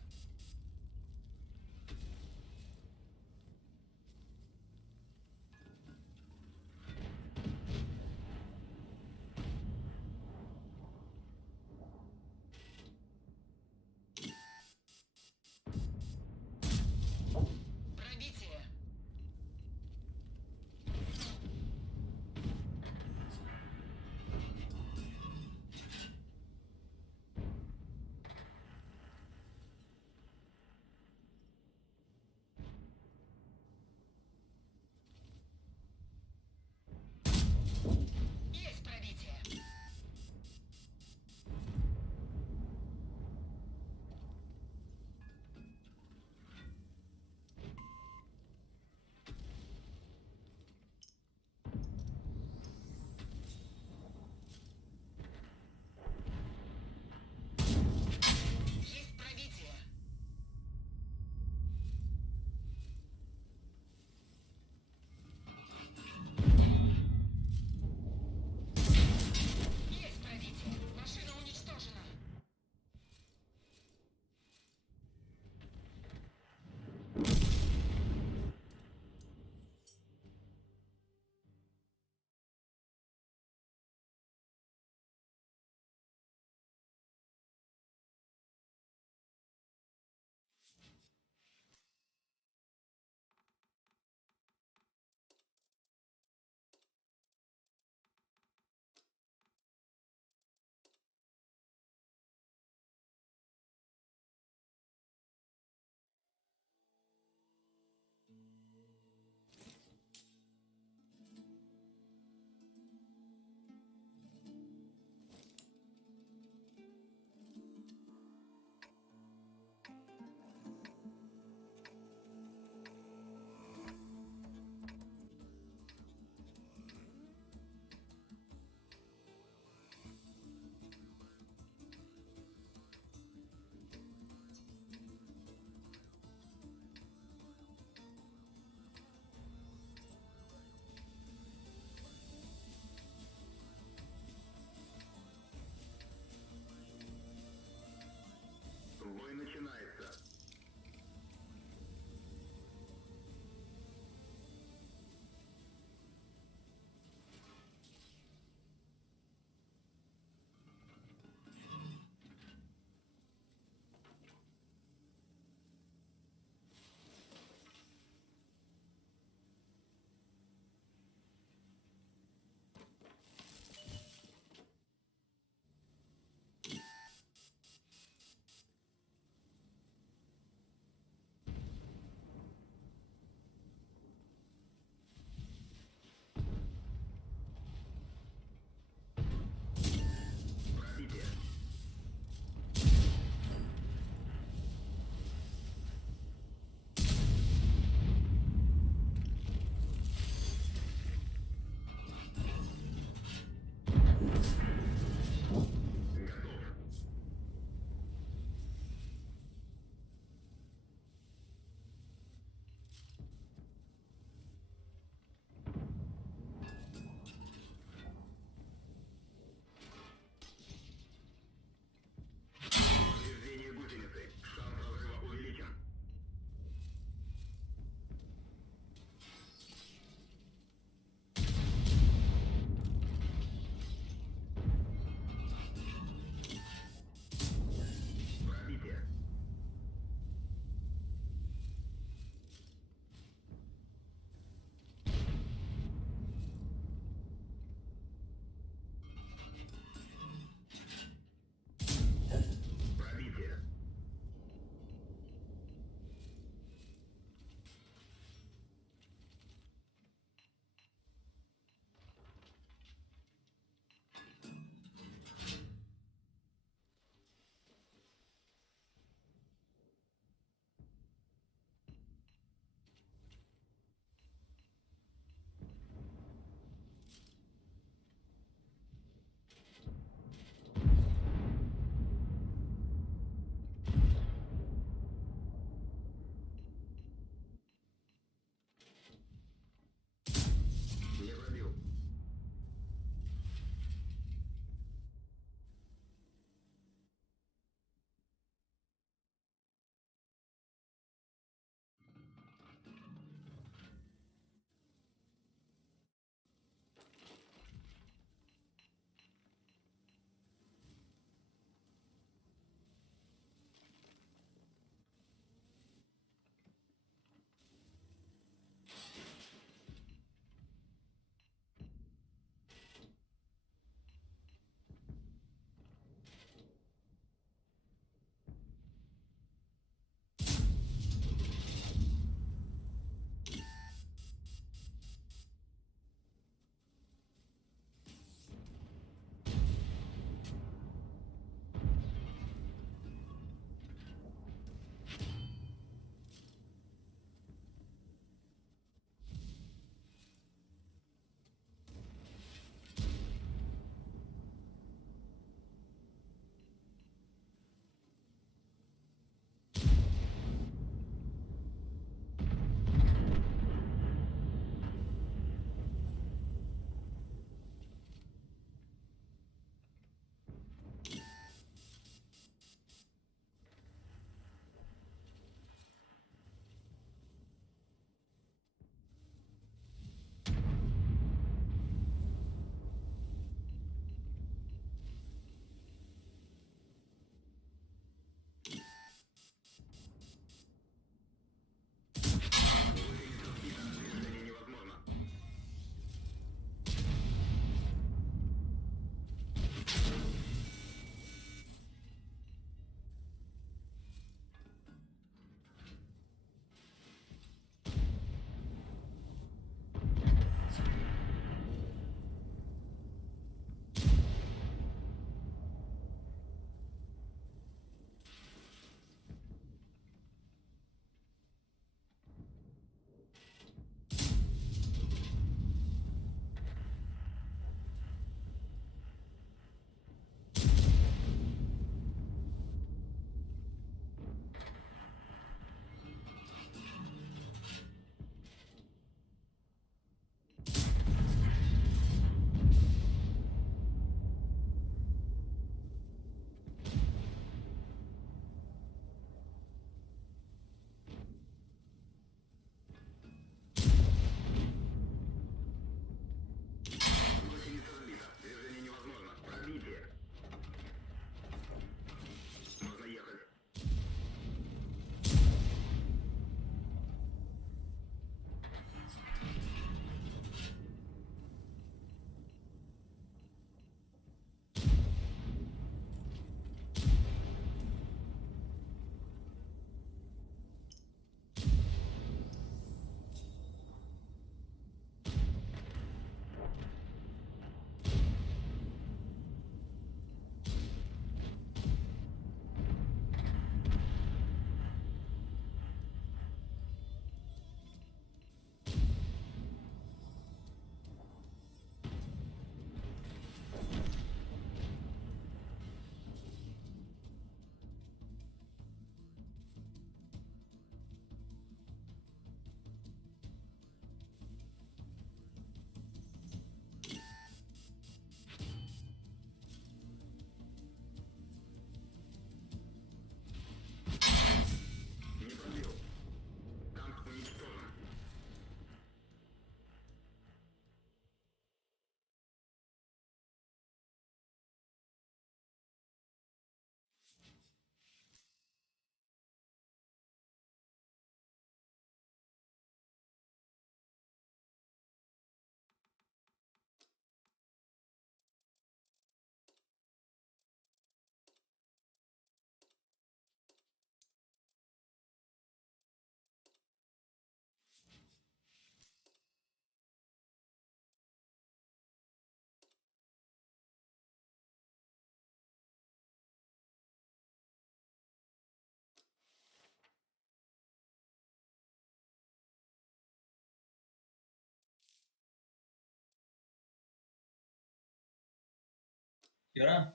Görəm.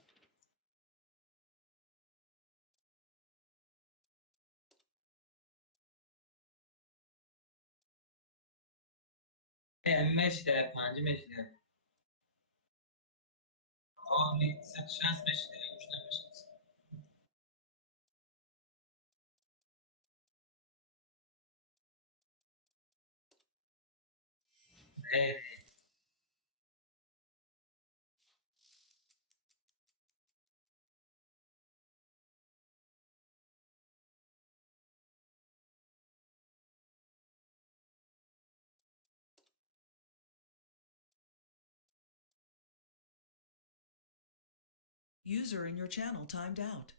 مشتر 5 مشتر. آه 160 مشتر گوش نمیشه. User in your channel timed out.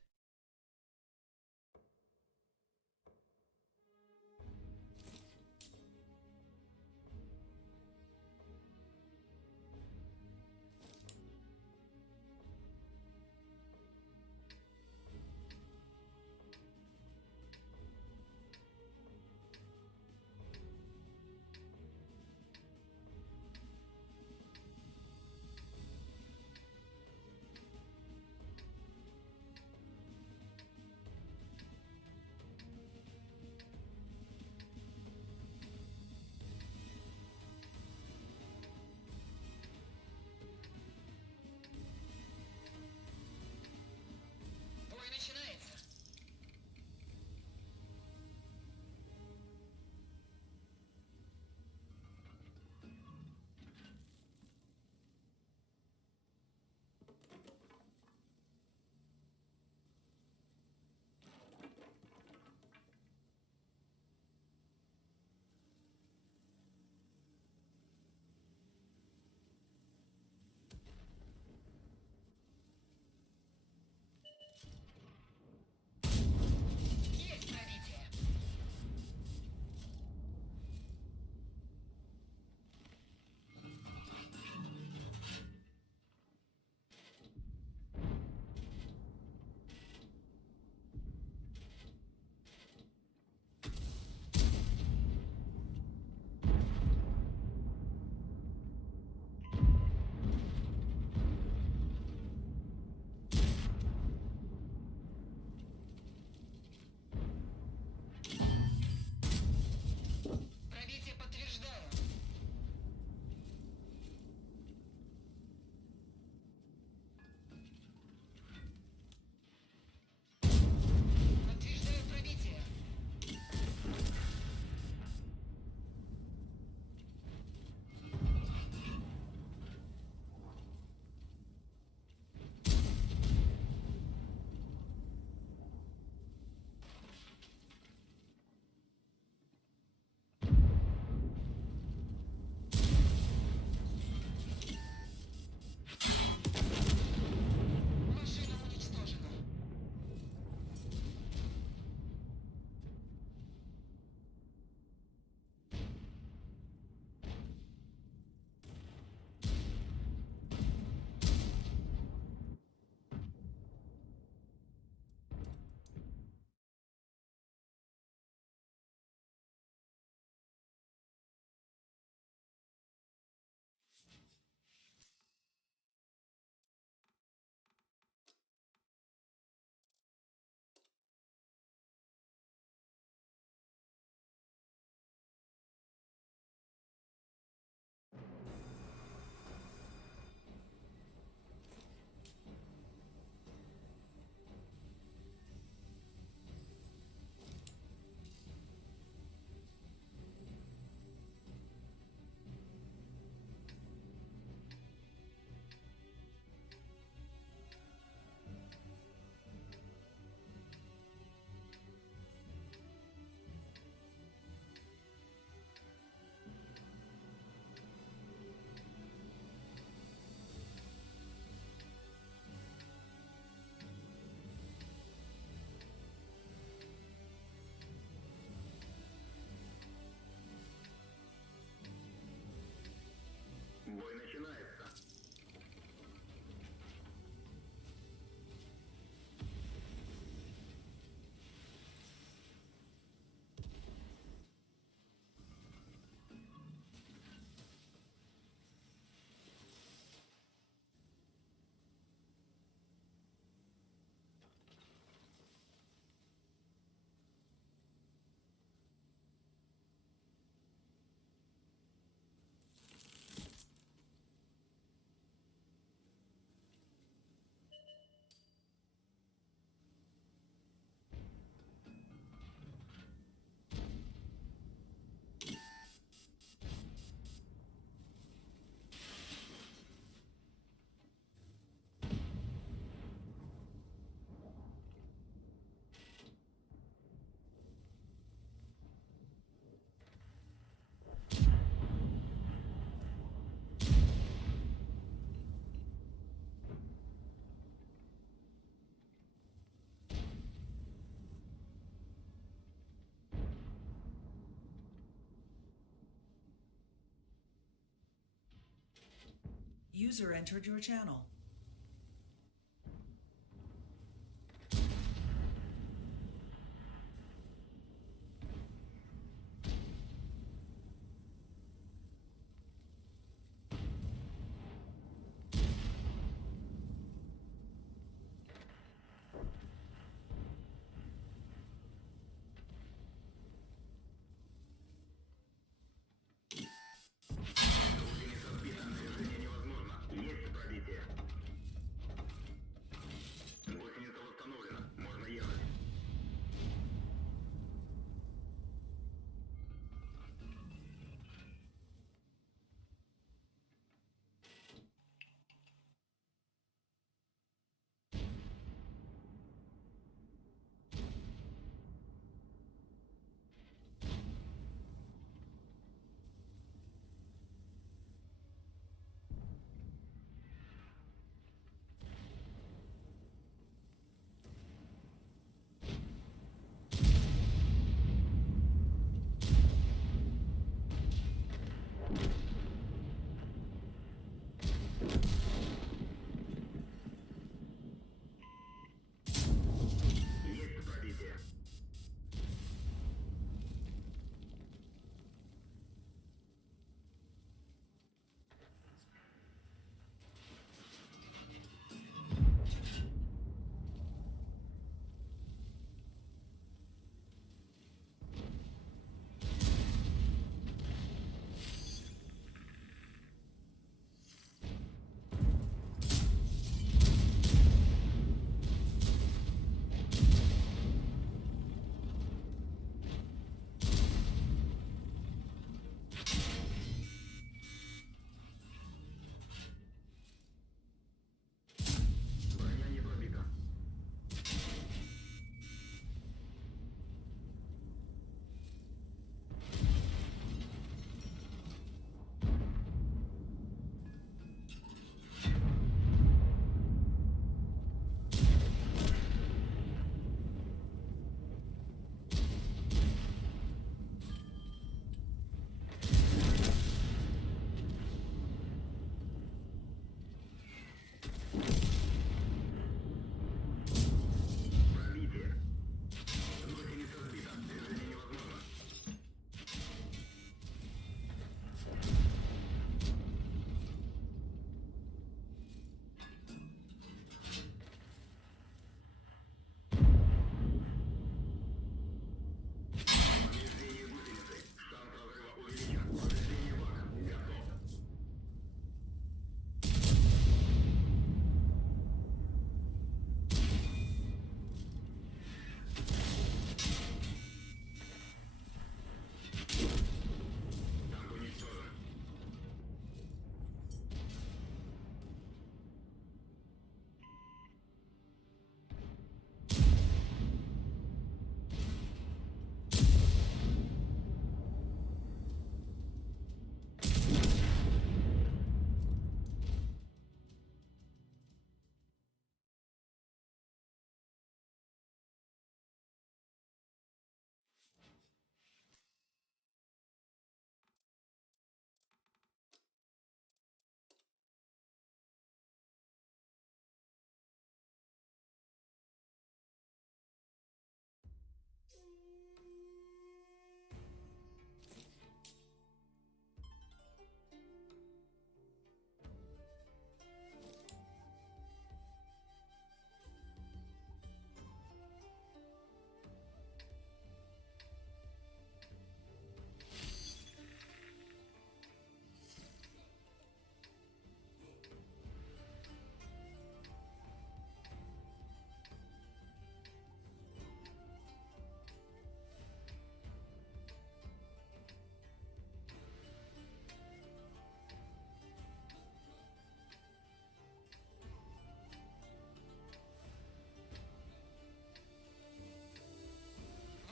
User entered your channel.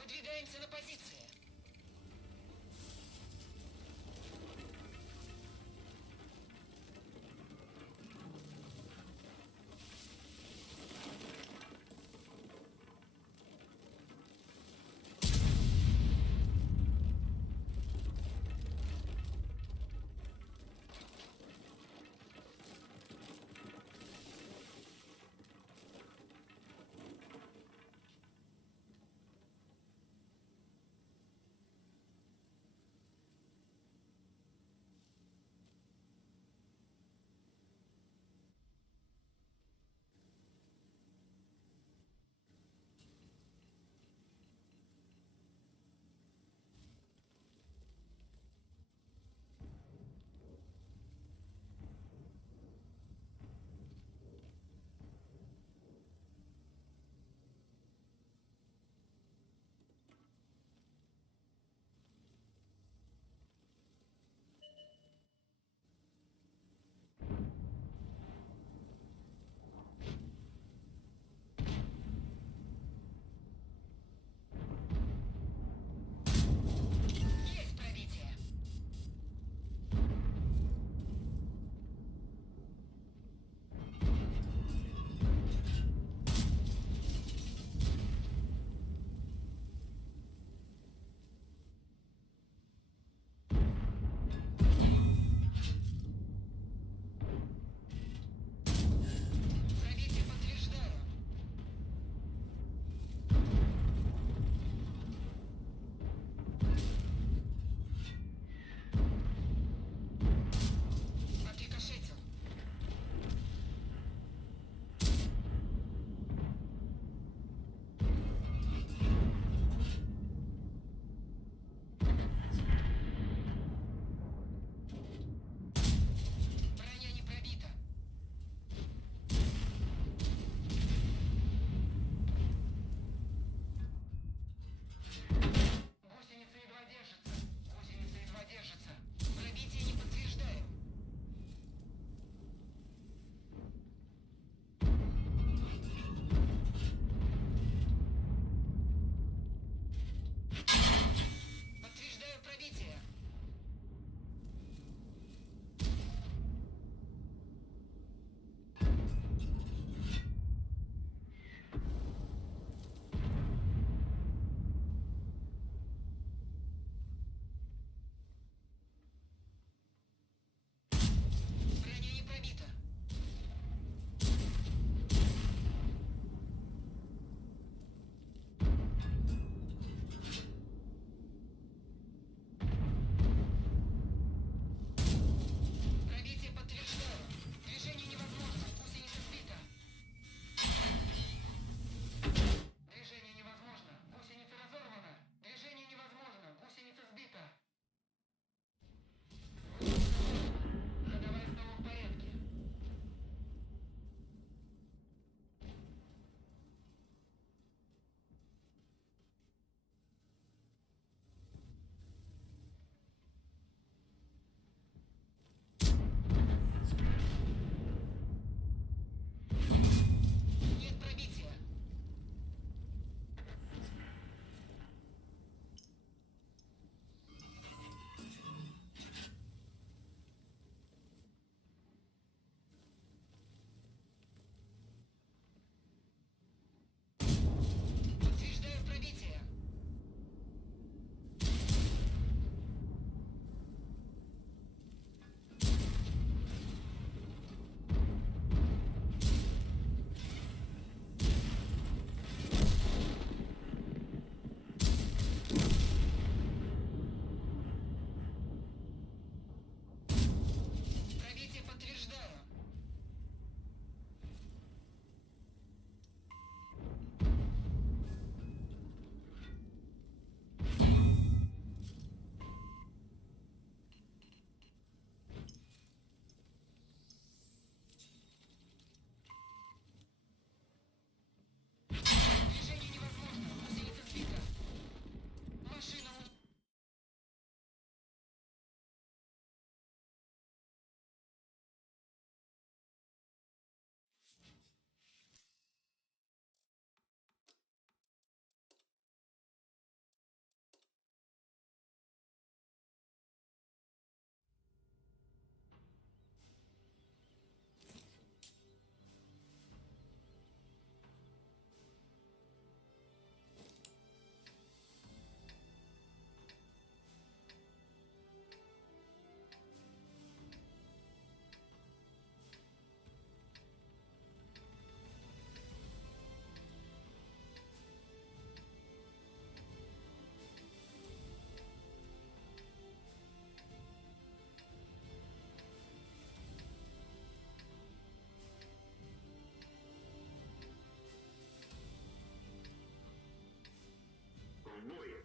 Выдвигаемся на позиции. воин.